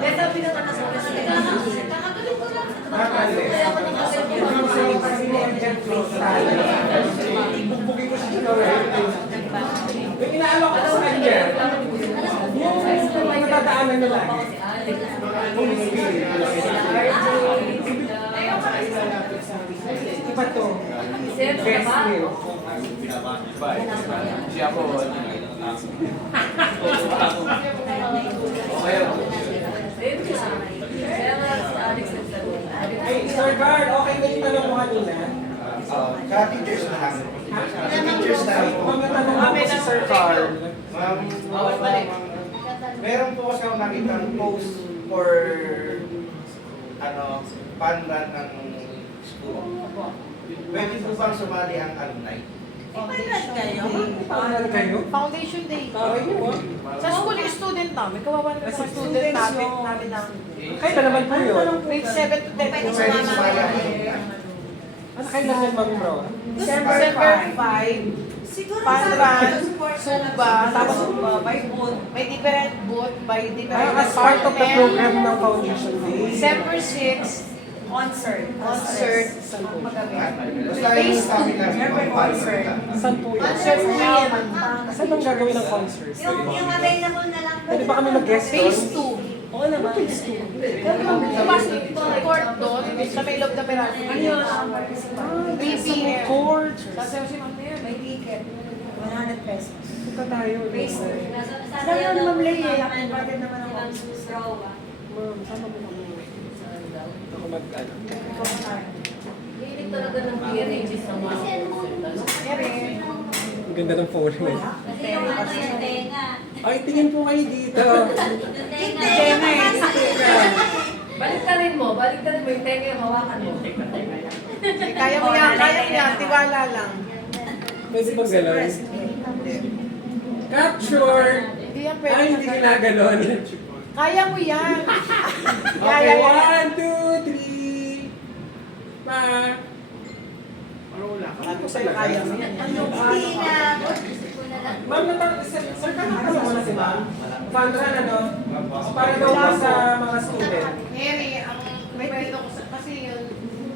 Kaya sabi na tanas ko kasi kakagaling ko lang. Kaya ako nakasend ko. Kasi may agent close tayo. Ibugbugin ko siya gawin. May inaalok ko sa kanya. Yung natadaanan nila. Iba to. Best meal. siya po, okay. Kaya nga si Alex nagsabi. Ay, Sir Guard, okay na yung tanong mo kanina? Sa teachers na lang. Sa teachers na lang po. Kung natanong mo si Sir Guard, Meron po kasi ako nakita ng post for fun run ng school. Pwede po bang sumali ang alumni? pangalan kayo? Foundation Day. Taray mo, ah. Sa school yung student namin, kawawa naman Sa mga student namin yung- ng Kailan naman po yun? grade 7 to 10. Pwede sumali ang alumni. Ano kailan yan, Ma'am Bro? December 5, Siguro Panran, Zumba, tapos by booth. May different booth by different As part of the department. program ng Foundation Day. December 6, concert. Magabi. Basta yung sabi lang, concert. Saan po yun? Concert Queen. Saan bang gagawin ng concert? yung available na lang. Pwede ba kami mag-guest doon? Phase 2. Oo naman. Phase 2. Tapos court doon, sa may loob na pera. Ano yun? BPM. Court. Kasi si Ma'am Mayor, may ticket. 100 pesos. Punta tayo. Phase 2. Sabi Sabi naman Ma'am Lay, invited naman ako. Ma'am, sama mo kami. Ako mag-ano. Hilig talaga ng PRHs ng mga Ang ganda ng phone mo. Kasi yung ano yung tenga. Ay, tingin po kayo dito. Yung tenga. Balik ka rin mo yung tenga yung hawakan mo. Kaya mo yan, tiwala lang. Pwede bang gano'n? Capture! Hindi yan pwede. Ay, hindi ginaganon. Kaya mo yan. Okay, 1, 2, 3. Pa. Parang wala ka. Ano sa'yo kaya mo yan? Hindi na. Ma'am, sir, kanatanong mo na si Ma'am? Fandran, ano? Para daw po sa mga student. Mary, ang pwede ko kasi yun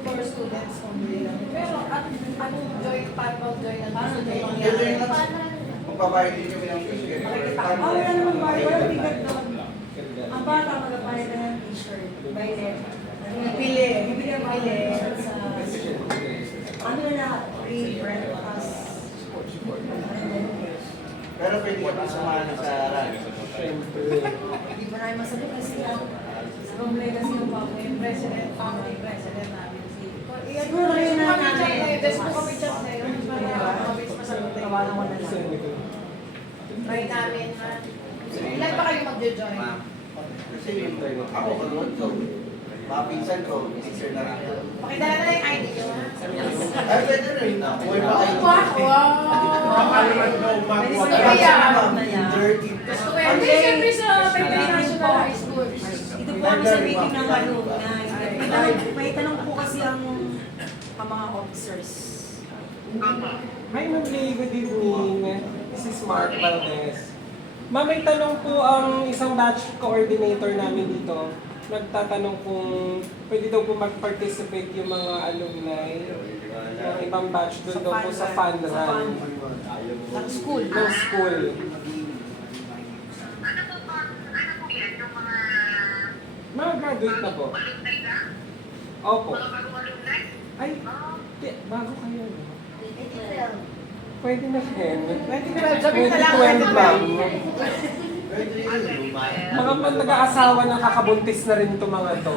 for students only lang. Pero anong join, paano bang join ang gusto nyo mangyari? Magbabayad din kami ng fees. Wala naman ba? Walang bigat doon. Ang bata magpapayad na ng t-shirt. By then. Pili. Bibili ang bayad sa ano na lahat? Free breakfast. Pero pwede ka din sumali sa run. Hindi pa namin masagot kasi problem kasi yung Yung president, family president namin si... Siguro yun na namin. Des mo kami chat na yun. Para mabilis masagot na yun. Try namin ha. Ilan pa kayo magjo-join? Kasi ako kagawad ko. Mga pinsan ko, teacher na rin yan. Pakidala na yung ID nyo. Ay, pwede rin. Buhay pa kayo. Baka naman daw Gusto mag- ko yan. Dirty. Gusto ko yan. Hindi, siyempre sa National High School. Ito po kami sa meeting ng alumni. May tanong po kasi ang mga officers. Hi, Ma'am Lee. Good evening. This is Mark Valdez. Ma'am, may tanong po ang isang batch coordinator namin dito. Nagtatanong kung pwede daw po mag-participate yung mga alumni ng ibang batch doon daw po sa fun run Ng school. ng school. Mga graduate na po. Opo. Ay, bago kayo. No? Pwede na rin. Sabihin na lang, 2012 ma'am. Pwede rin. Mga nag-aasawa na kakabuntis na rin to mga to.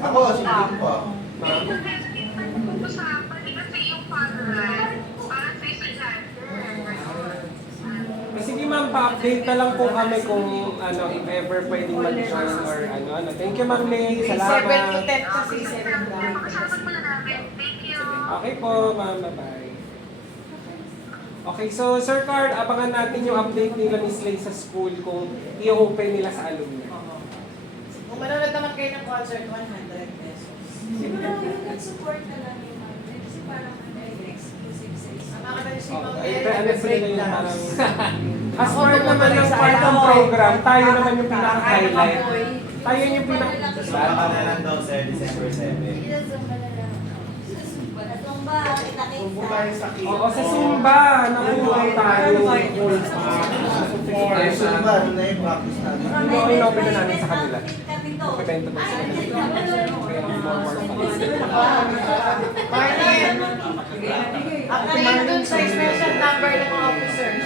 Ako, sinigin pa. Ma'am. Sige ma'am, pa-update na lang po kami kung ano, if ever pwedeng mag-join or ano. Thank you Ma'am Lay, 7 to salamat. 10 kasi 7 lang. Okay po ma'am, bye-bye. Okay, so Sir Card, abangan natin yung update nila Miss Lay sa school kung i-open nila sa alumni. Kung manonood naman kayo ng concert, 100 pesos. Siguro yung support na lang yung kasi parang may exclusive sales. Ang mga kayo si Ma'am Okay, Mel, ano sila yung break parang... dance. As part naman ng part ng program, tayo naman yung pinaka-highlight. Tayo yung pinaka... Baka na lang daw, sir, December 7. Zumba, Kung tayo sa cake. Oo, sa Zumba, nakuha tayo. Ay, so ba, ano na yung practice natin? Hindi ko in-open na namin sa kanila. Pagkabenta daw sila. Kaya more Marlene, update dun sa special number ng mga officers.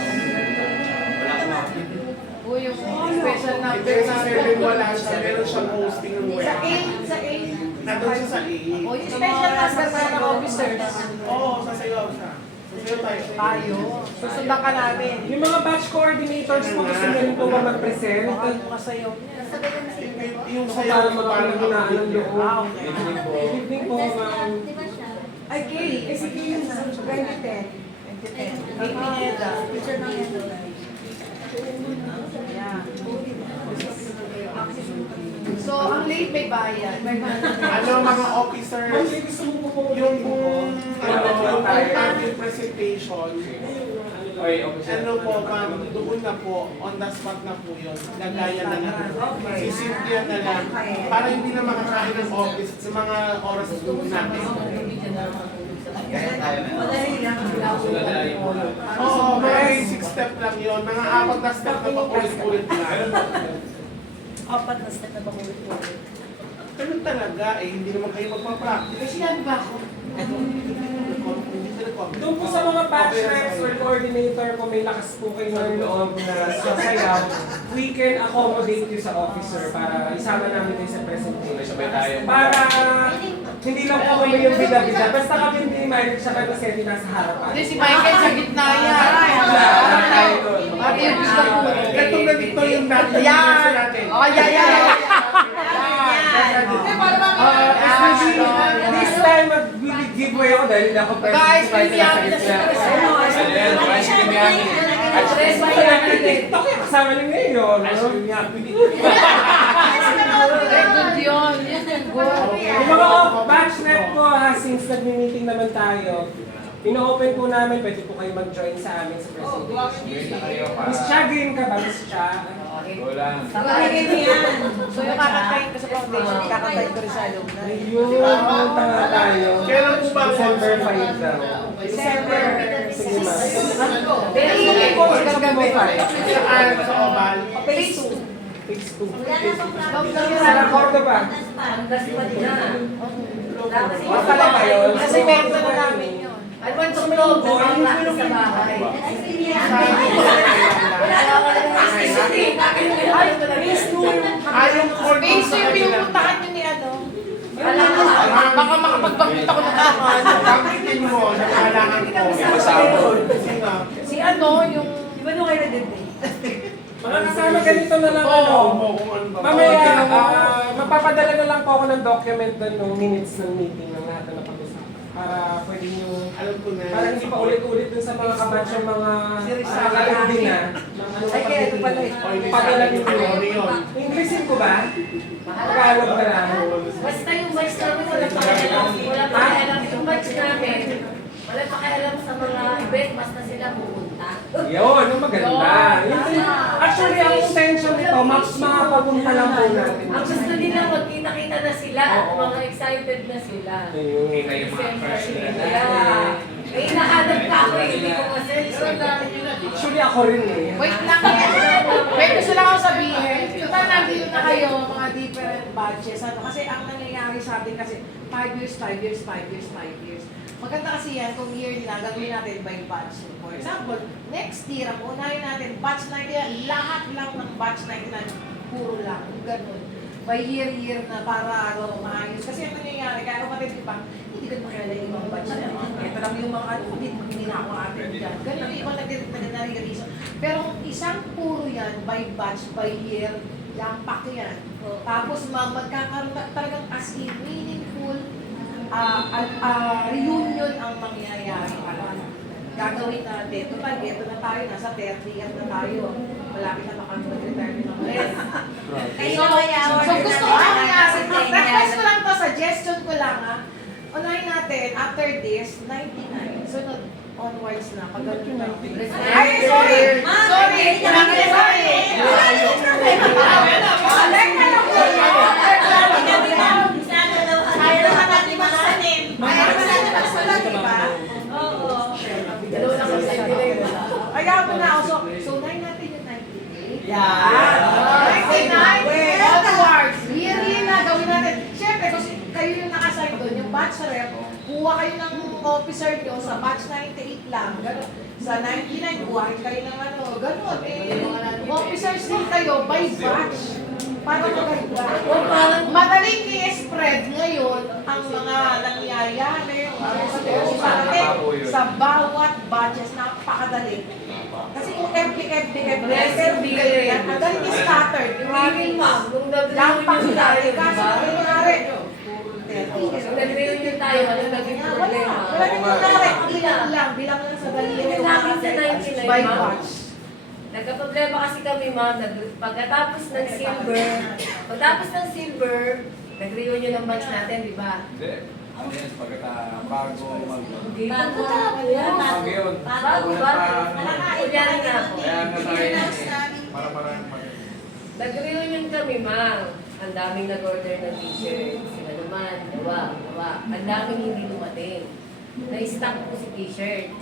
O yung special number Sa 7 wala siya, meron siyang hosting ng Sa web. 8, sa 8. Nandun siya sa 8. O yung special number para ng officers. Oo, sasayaw siya. Sasayaw tayo. Tayo. Susundan ka namin. Yung mga batch coordinators po gusto nyo rin po ba mag-present? Ano kasayaw niya? Yung Ako sayaw para ko mga parang panghinaan ng loob. okay. Good evening po, ma'am. Di ba siya? Ay, Kay, eh si Kay yun sa 2010. Kay Pineda. Teacher ng Endo. So, ang late may bayad. ano mga officers, yung yung presentation, ano po, ma'am, doon na po, on the spot na po yun, gagaya na lang. Sisipya na lang, para hindi na makakain ng office sa mga oras natin. Madali lang. Oo, mga basic step lang yun, mga 4 na step na paulit-ulit lang. Apat na step na ba ulit? Ganun talaga eh, hindi naman kayo magpa-practice. Kasi yan ba ako? Doon po sa mga batch reps or coordinator, kung may lakas po kayo ng loob na sasayaw, we can accommodate you sa officer para isama namin kayo sa presentation. Para hindi lang po kami yung bida-bida. Basta kami hindi Mike siya kami Seti nasa harapan. Hindi, si Michael sa gitna yan. Wala tayo doon. Pati yung gusto ko. Katong ganito yung dati Yan! natin. Oh, yan! Especially, this time mag-giveaway ako dahil hindi ako present. Guys, hindi namin At least pa yan ang TikTok yung kasama niyo ngayon. Good yun. Yung mga batch net ko ha, since nag-meeting naman tayo, ino-open po namin, pwede po kayo mag-join sa amin sa presentation. Miss Cha, game ka ba, Miss Cha? Kakagin yan. So yung kakatayin ko sa foundation, kakatayin ko rin sa alumni. Ayun, punta nga tayo. Kailan po ba? December 5 daw. December. Sige ma. Pero hindi po, December 5. Saan sa Oval? Phase 2. Fix 2. Sa Cordoba. Wala pala ba yun? Kasi meron na namin yun. Advance of love, nagpapalaki sa bahay. Ay, phase 2 yung... Yung court Phase 2 yung pinupuntahan nyo ni ano. Wala ka. Baka makapagpagpunta ko ng kahan. Bangkitin mo, nakalangan ko. Sino? Si ano, yung... Di ba nung kayo nag-date? Mga kasama ganito na lang Oo, ano. kung ano ba. Mamaya, Magpapadala na lang po ako ng document doon ng minutes ng meeting ng lahat na napag-usapan. Para pwede nyo, Alam ko na. para hindi pa ulit-ulit dun sa mga kabatch yung mga kalandi na. Ay, kaya ito pala eh. Padala nyo Ano yun. yun? Inglesin ko ba? Bahala. Tagalog ka lang. Basta yung batch namin, wala pakialam. Wala pakialam yung batch namin. Wala pakialam sa mga event, basta sila pupunta. Yun, yung maganda. Actually, ang intention nito, mas makapapunta lang po natin. Ang gusto nila, magkita-kita na sila at mga excited na sila. Yung hina yung mga crush nila Yeah. dati. May hinahanap ka ako, hindi ko masenso na. Actually, ako rin eh. Wait lang yan. Wait, gusto lang ako sabihin. Total, nandito na kayo, mga different batches. Ano? Kasi ang nangyayari sa atin kasi 5 years, 5 years, 5 years, 5 years. Maganda kasi yan kung yearly na gagawin natin by batch. For example, next year, ang unahin natin, batch 99, lahat lang ng batch 99, puro lang, ganun. By year na para maayos. Kasi ang nangyayari, kaya kapatid, di ba, hindi ko makilala yung ibang batch na. Ito lang yung mga ano, hindi na ako atin dyan. Ganun yung ibang nag-reason. Pero kung isang puro yan, by batch, by year, lampak yan. Tapos magkakaroon talagang as in meaningful reunion ang mangyayari pala. Gagawin natin. Total, ito na tayo, nasa 30 years na tayo. Malapit na mag-retirement ng rest. Kayo kaya So gusto ko mangyari. Request ko lang to, suggestion ko lang ha. Unahin natin, after this, 99. Sunod, onwards na. Pag ganun na. Ay, sorry! Sorry! Sorry! Kaya naman natin magsanim. Kaya naman natin magsulat, di ba? Dalawa lang kasi Ayaw mo na ako. So, unahin natin yung 98. Yeah. 99. Onwards. Yearly na gawin natin. Siyempre, kasi kayo yung nakasign doon, yung batch rep, kuha kayo ng officer nyo sa batch 98 lang. Ganun. Sa 99, kuhain kayo ng ano. Ganun. Officers din kayo by batch. Para maganda. Madaling i-spread ngayon ang mga nangyayari, sa bawat batches, napakadali. Kasi kung every yan, ang dali scattered. Maraming ma'am, nung Lampak nag-reunion tayo. tayo, Kasi diba? ang nangyari, Nung nag-reunion tayo, ano naging problema? wala nang nangyari. Bilang lang sa dali. Yung namin sa 99, By ma'am. batch. Nagka-problema kasi kami, ma'am, pagkatapos ng silver, nag-reunion ng batch natin, di ba? Hindi. Ano yan, bago mag... Bago Bago yun. Bago ba? Kunyari na ako. Kaya nga tayo para maraming Nag-reunion kami, ma'am. Ang daming nag-order ng t-shirt. Sila naman, gawa. Ang daming hindi dumating. Na-stock ko si t-shirt.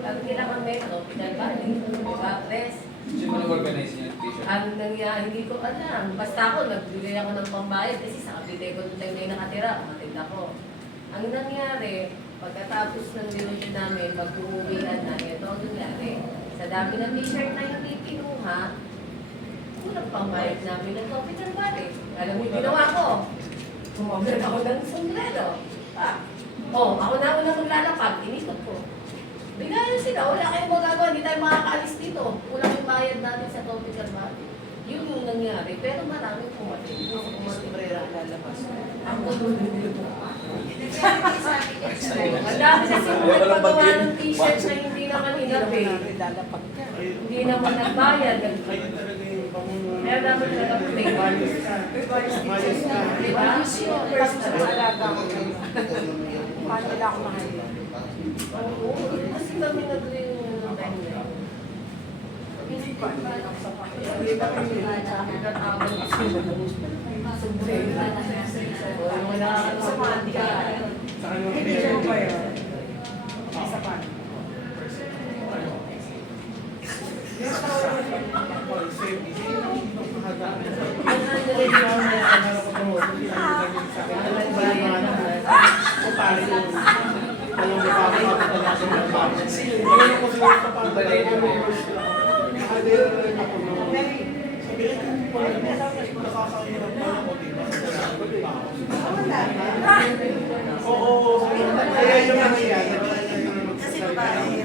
Ang kailangan may Pinal Valley. Diba, press? Sino nag-organize niya yung t-shirt? Ang nangyari, hindi ko alam. Basta ako, nagbigay ako ng pambayad kasi sa kapitay ko nung time na yung nakatira, kapatid ako. Ang nangyari, pagkatapos ng reunion namin, pag-uwian na, ito ang nangyari. Sa dami ng t-shirt na hindi pinuha, kulang pambayad namin ng Pinal Valley. Alam mo yung ginawa ko? Sumobler ako ng sombrero. Ako na unang maglalakad, inikot ko. Bigyan sila, wala kayong magagawa, hindi tayo makakaalis dito. Kulang yung bayad natin sa Tropical Valley. Yun yung nangyari, pero maraming pumating. Sombrero lalabas. Ang ang dami kasi mga nagpagawa ng t-shirt na hindi naman hinapin. Lalapag ka. Hindi naman nagbayad. Ayun talaga yung pamumuno. Kaya dapat talaga may values. Mayos ka. Diba? Tapos sa alaga ko. Paano nila ako mahal? Oo, kasi kami nag-reunion ng time na yun. Hindi pa. Hindi pa kami nagtatawag sila. Wala ka sa mantika. Sa kanyang Picture mo ba yun? Isa pa. Oo, kaya yung nangyayari. Kasi babae.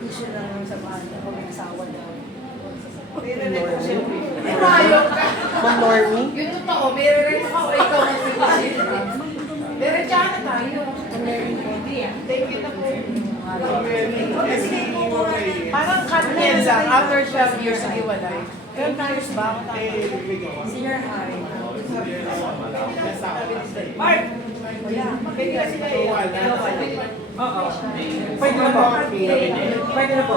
Issue lang sa bahay ako may asawa daw. Ayaw ka. Ma'am Normie? Yun totoo, may re-rent ako, ikaw ang sila. Diretsahan na tayo. Thank you na po. Parang Katniel lang, after 12 years nag-iwalay. 12 years ba? Senior high. Mark! Pwede kasi na yun. Oo. Pwede na po. Pwede na po.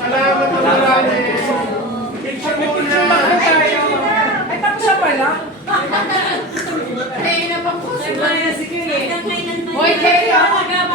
Salamat na marami. Picture mo Picture na. ba tayo? Ay, tapos siya pala. Kaya naman po. Sige. Hoy, kaya ako.